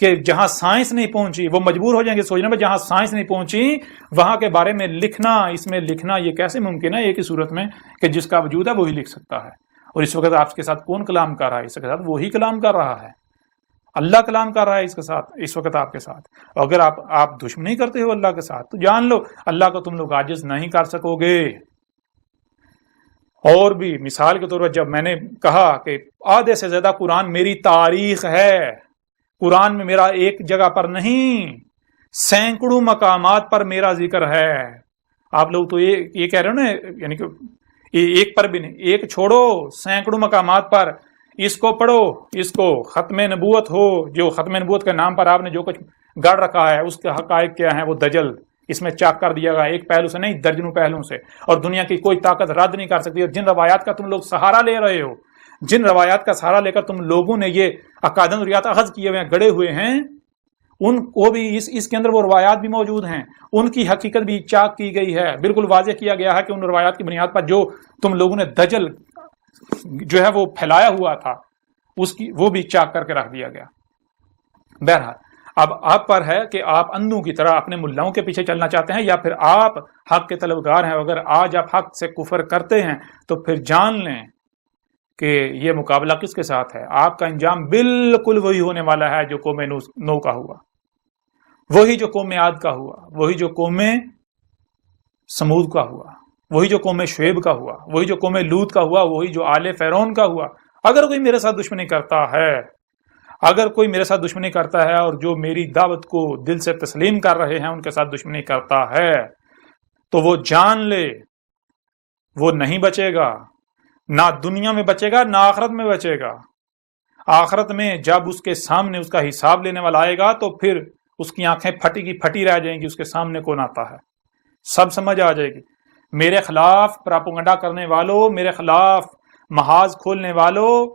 کہ جہاں سائنس نہیں پہنچی وہ مجبور ہو جائیں گے سوچنے میں، جہاں سائنس نہیں پہنچی وہاں کے بارے میں لکھنا، اس میں لکھنا یہ کیسے ممکن ہے؟ ایک ہی صورت میں کہ جس کا وجود ہے وہی لکھ سکتا ہے۔ اور اس وقت آپ کے ساتھ کون کلام کر رہا ہے؟ اس کے ساتھ وہی کلام کر رہا ہے، اللہ کلام کر رہا ہے اس کے ساتھ، اس وقت آپ کے ساتھ. اگر آپ دشمنی کرتے ہو اللہ کے ساتھ تو جان لو اللہ کو تم لوگ عاجز نہیں کر سکو گے. اور بھی مثال کے طور پر جب میں نے کہا کہ آدھے سے زیادہ قرآن میری تاریخ ہے، قرآن میں میرا ایک جگہ پر نہیں سینکڑوں مقامات پر میرا ذکر ہے. آپ لوگ تو یہ کہہ رہے ہو نا، یعنی کہ ایک پر بھی نہیں، ایک چھوڑو سینکڑوں مقامات پر اس کو پڑھو، اس کو ختم نبوت ہو، جو ختم نبوت کے نام پر آپ نے جو کچھ گڑ رکھا ہے اس کے حقائق کیا ہیں وہ دجل اس میں چاک کر دیا گیا، ایک پہلو سے نہیں درجنوں پہلوؤں سے، اور دنیا کی کوئی طاقت رد نہیں کر سکتی. اور جن روایات کا تم لوگ سہارا لے رہے ہو، جن روایات کا سہارا لے کر تم لوگوں نے یہ اکادن ریات اخذ کیے ہوئے گڑے ہوئے ہیں، ان کو بھی اس کے اندر وہ روایات بھی موجود ہیں، ان کی حقیقت بھی چاک کی گئی ہے. بالکل واضح کیا گیا ہے کہ ان روایات کی بنیاد پر جو تم لوگوں نے دجل جو ہے وہ پھیلایا ہوا تھا اس کی وہ بھی چاک کر کے رکھ دیا گیا. بہرحال اب آپ پر ہے کہ آپ اندھوں کی طرح اپنے ملاؤں کے پیچھے چلنا چاہتے ہیں یا پھر آپ حق کے طلبگار ہیں. اگر آج آپ حق سے کفر کرتے ہیں تو پھر جان لیں کہ یہ مقابلہ کس کے ساتھ ہے. آپ کا انجام بالکل وہی ہونے والا ہے جو قوم نو کا ہوا، وہی جو قوم عاد کا ہوا، وہی جو قوم سمود کا ہوا، وہی جو قوم شعیب کا ہوا، وہی جو قوم لوط کا ہوا، وہی جو آل فرعون کا ہوا. اگر کوئی میرے ساتھ دشمنی کرتا ہے، اگر کوئی میرے ساتھ دشمنی کرتا ہے اور جو میری دعوت کو دل سے تسلیم کر رہے ہیں ان کے ساتھ دشمنی کرتا ہے تو وہ جان لے وہ نہیں بچے گا، نہ دنیا میں بچے گا نہ آخرت میں بچے گا. آخرت میں جب اس کے سامنے اس کا حساب لینے والا آئے گا تو پھر اس کی آنکھیں پھٹی کی پھٹی رہ جائیں گی. اس کے سامنے کون آتا ہے سب سمجھ آ جائے گی. میرے خلاف پراپگنڈا کرنے والوں، میرے خلاف محاذ کھولنے والوں،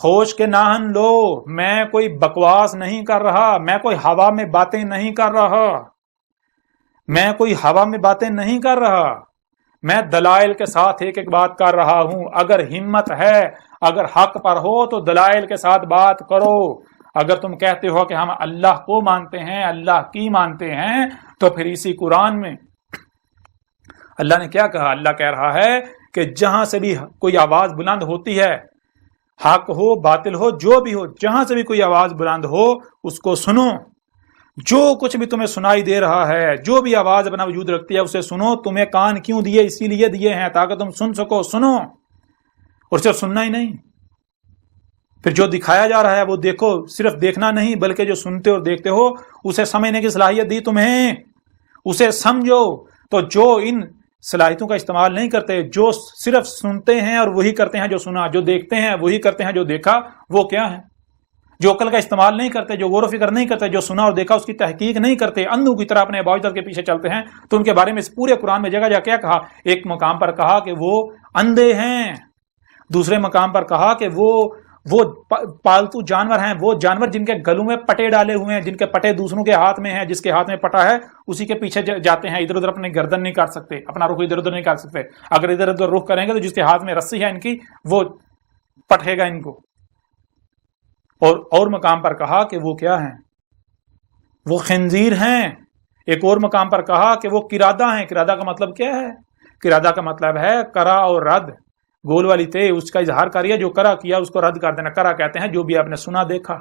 ہوش کے ناہن لو. میں کوئی بکواس نہیں کر رہا، میں کوئی ہوا میں باتیں نہیں کر رہا، میں کوئی ہوا میں باتیں نہیں کر رہا، میں دلائل کے ساتھ ایک ایک بات کر رہا ہوں. اگر ہمت ہے، اگر حق پر ہو تو دلائل کے ساتھ بات کرو. اگر تم کہتے ہو کہ ہم اللہ کو مانتے ہیں، اللہ کی مانتے ہیں، تو پھر اسی قرآن میں اللہ نے کیا کہا؟ اللہ کہہ رہا ہے کہ جہاں سے بھی کوئی آواز بلند ہوتی ہے، حق ہو باطل ہو جو بھی ہو، جہاں سے بھی کوئی آواز بلند ہو اس کو سنو. جو کچھ بھی تمہیں سنائی دے رہا ہے، جو بھی آواز اپنا وجود رکھتی ہے اسے سنو. تمہیں کان کیوں دیے؟ اسی لیے دیے ہیں تاکہ تم سن سکو. سنو، اور صرف سننا ہی نہیں، پھر جو دکھایا جا رہا ہے وہ دیکھو. صرف دیکھنا نہیں بلکہ جو سنتے اور دیکھتے ہو اسے سمجھنے کی صلاحیت دی تمہیں، اسے سمجھو. تو جو ان صلاحیتوں کا استعمال نہیں کرتے، جو صرف سنتے ہیں اور وہی کرتے ہیں جو سنا، جو دیکھتے ہیں وہی کرتے ہیں جو دیکھا، وہ کیا ہے؟ جو عقل کا استعمال نہیں کرتے، جو غور و فکر نہیں کرتے، جو سنا اور دیکھا اس کی تحقیق نہیں کرتے، اندھوں کی طرح اپنے باوجود کے پیچھے چلتے ہیں. تو ان کے بارے میں اس پورے قرآن میں جگہ جا کیا کہا؟ ایک مقام پر کہا کہ وہ اندھے ہیں، دوسرے مقام پر کہا کہ وہ پالتو جانور ہیں، وہ جانور جن کے گلوں میں پٹے ڈالے ہوئے ہیں، جن کے پٹے دوسروں کے ہاتھ میں ہیں. جس کے ہاتھ میں پٹا ہے اسی کے پیچھے جاتے ہیں، ادھر ادھر اپنے گردن نہیں کر سکتے، اپنا رخ ادھر ادھر نہیں کر سکتے. اگر ادھر ادھر رخ کریں گے تو جس کے ہاتھ میں رسی ہے ان کی وہ پٹے گا ان کو. اور مقام پر کہا کہ وہ کیا ہیں؟ وہ خنزیر ہیں. ایک اور مقام پر کہا کہ وہ قرادہ ہیں. قرادہ کا مطلب کیا ہے؟ قرادہ کا مطلب ہے کرا اور رد، گول والی تے اس کا اظہار کریے، جو کرا کیا اس کو رد کر دینا. کرا کہتے ہیں جو بھی آپ نے سنا دیکھا،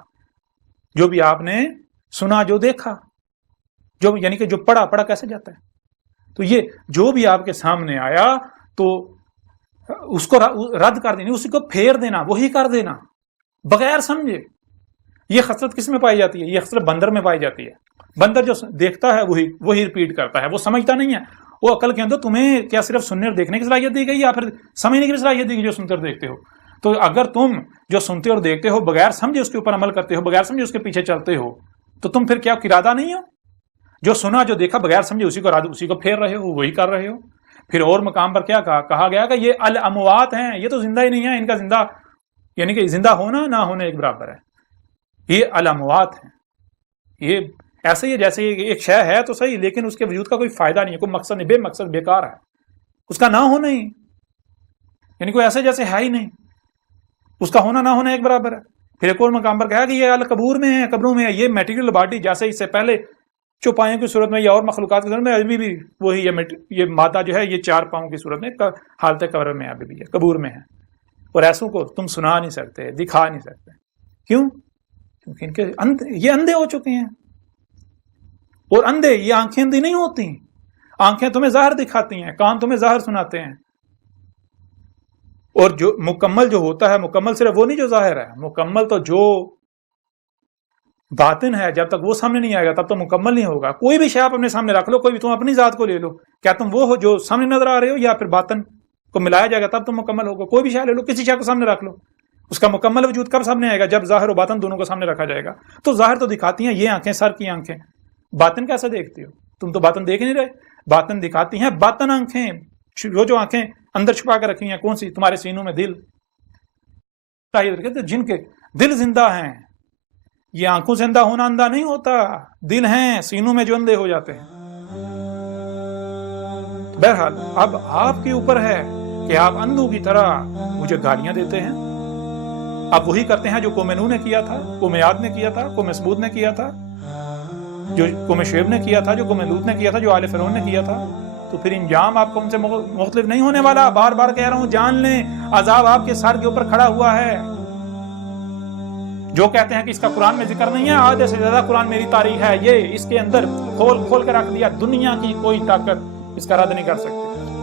جو بھی آپ نے سنا جو دیکھا، جو یعنی کہ جو پڑھا کیسے جاتا ہے. تو یہ جو بھی آپ کے سامنے آیا تو اس کو رد کر دینا، اسی کو پھیر دینا، وہی کر دینا بغیر سمجھے. یہ خصلت کس میں پائی جاتی ہے؟ یہ خصلت بندر میں پائی جاتی ہے. بندر جو دیکھتا ہے وہی ریپیٹ کرتا ہے، وہ سمجھتا نہیں ہے. وہ عقل کے اندر تمہیں کیا صرف سننے اور دیکھنے کی صلاحیت دی گئی یا پھر سمجھنے کی صلاحیت دی گئی جو سنتے اور دیکھتے ہو؟ تو اگر تم جو سنتے اور دیکھتے ہو بغیر سمجھے اس کے اوپر عمل کرتے ہو، بغیر سمجھے اس کے پیچھے چلتے ہو، تو تم پھر کیا قرادہ نہیں ہو؟ جو سنا جو دیکھا بغیر سمجھے اسی کو پھیر رہے ہو، وہی کر رہے ہو. پھر اور مقام پر کیا کہا گیا کہ یہ الاموات ہیں، یہ تو زندہ ہی نہیں ہے. ان کا زندہ یعنی کہ زندہ ہونا نہ ہونا ایک برابر ہے. یہ الاموات ہیں. یہ ایسے ہی جیسے ایک شے ہے تو صحیح، لیکن اس کے وجود کا کوئی فائدہ نہیں ہے، کوئی مقصد نہیں، بے مقصد بیکار ہے. اس کا نہ ہونا ہی یعنی کوئی ایسے جیسے ہے ہی نہیں، اس کا ہونا نہ ہونا ایک برابر ہے. پھر ایک اور مقام پر کہا کہ یہ القبور میں ہے، قبروں میں ہے. یہ میٹیریل باڈی جیسے اس سے پہلے چوپایوں کی صورت میں یا اور مخلوقات کی صورت میں ابھی بھی وہی یہ مادہ جو ہے یہ 4 پاؤں کی صورت میں حالت قبر میں ابھی بھی ہے، قبور میں ہے. اور ایسوں کو تم سنا نہیں سکتے، دکھا نہیں سکتے. کیوں؟ کیونکہ یہ اندھے ہو چکے ہیں. اور اندھے یہ آنکھیں اندھی نہیں ہوتی. آنکھیں تمہیں ظاہر دکھاتی ہیں, کان تمہیں ظاہر سناتے ہیں. اور جو مکمل جو ہوتا ہے, مکمل صرف وہ نہیں جو ظاہر ہے, مکمل تو جو باطن ہے, جب تک وہ سامنے نہیں آئے گا تب تو مکمل نہیں ہوگا. کوئی بھی شے آپ اپنے سامنے رکھ لو, کوئی بھی, تم اپنی ذات کو لے لو, کیا تم وہ ہو جو سامنے نظر آ رہے ہو, یا پھر باطن کو ملایا جائے گا تب تم مکمل ہوگا. کوئی بھی شے لے لو, کسی شے کو سامنے رکھ لو, اس کا مکمل وجود کب سامنے آئے گا؟ جب ظاہر و باطن دونوں کو سامنے رکھا جائے گا. تو ظاہر تو دکھاتی ہیں یہ آنکھیں, سر کی آنکھیں. باطن کیسے دیکھتی ہو تم؟ تو باطن دیکھ نہیں رہے. باطن دکھاتی ہیں باطن آنکھیں. جو آنکھیں اندر چھپا کر رکھی ہیں, کون سی؟ تمہارے سینوں میں دل. جن کے دل زندہ ہیں. یہ آنکھوں سے اندھا ہونا اندھا نہیں ہوتا, دل ہیں سینوں میں جو اندھے ہو جاتے ہیں. بہرحال اب آپ کے اوپر ہے کہ آپ اندھوں کی طرح مجھے گالیاں دیتے ہیں. آپ وہی کرتے ہیں جو قوم نوح نے کیا تھا, قوم عاد نے کیا تھا, قوم ثمود نے کیا تھا, جو قوم شعیب نے کیا تھا, جو قوم لوط نے کیا تھا, جو آل فرعون نے کیا تھا. تو پھر انجام آپ کو ان سے مختلف نہیں ہونے والا. بار بار کہہ رہا ہوں, جان لیں عذاب آپ کے سر کے اوپر کھڑا ہوا ہے. جو کہتے ہیں کہ اس کا قرآن میں ذکر نہیں ہے, آدھے سے زیادہ قرآن میری تاریخ ہے, یہ اس کے اندر کھول کھول کے رکھ دیا. دنیا کی کوئی طاقت اس کا رد نہیں کر سکتی.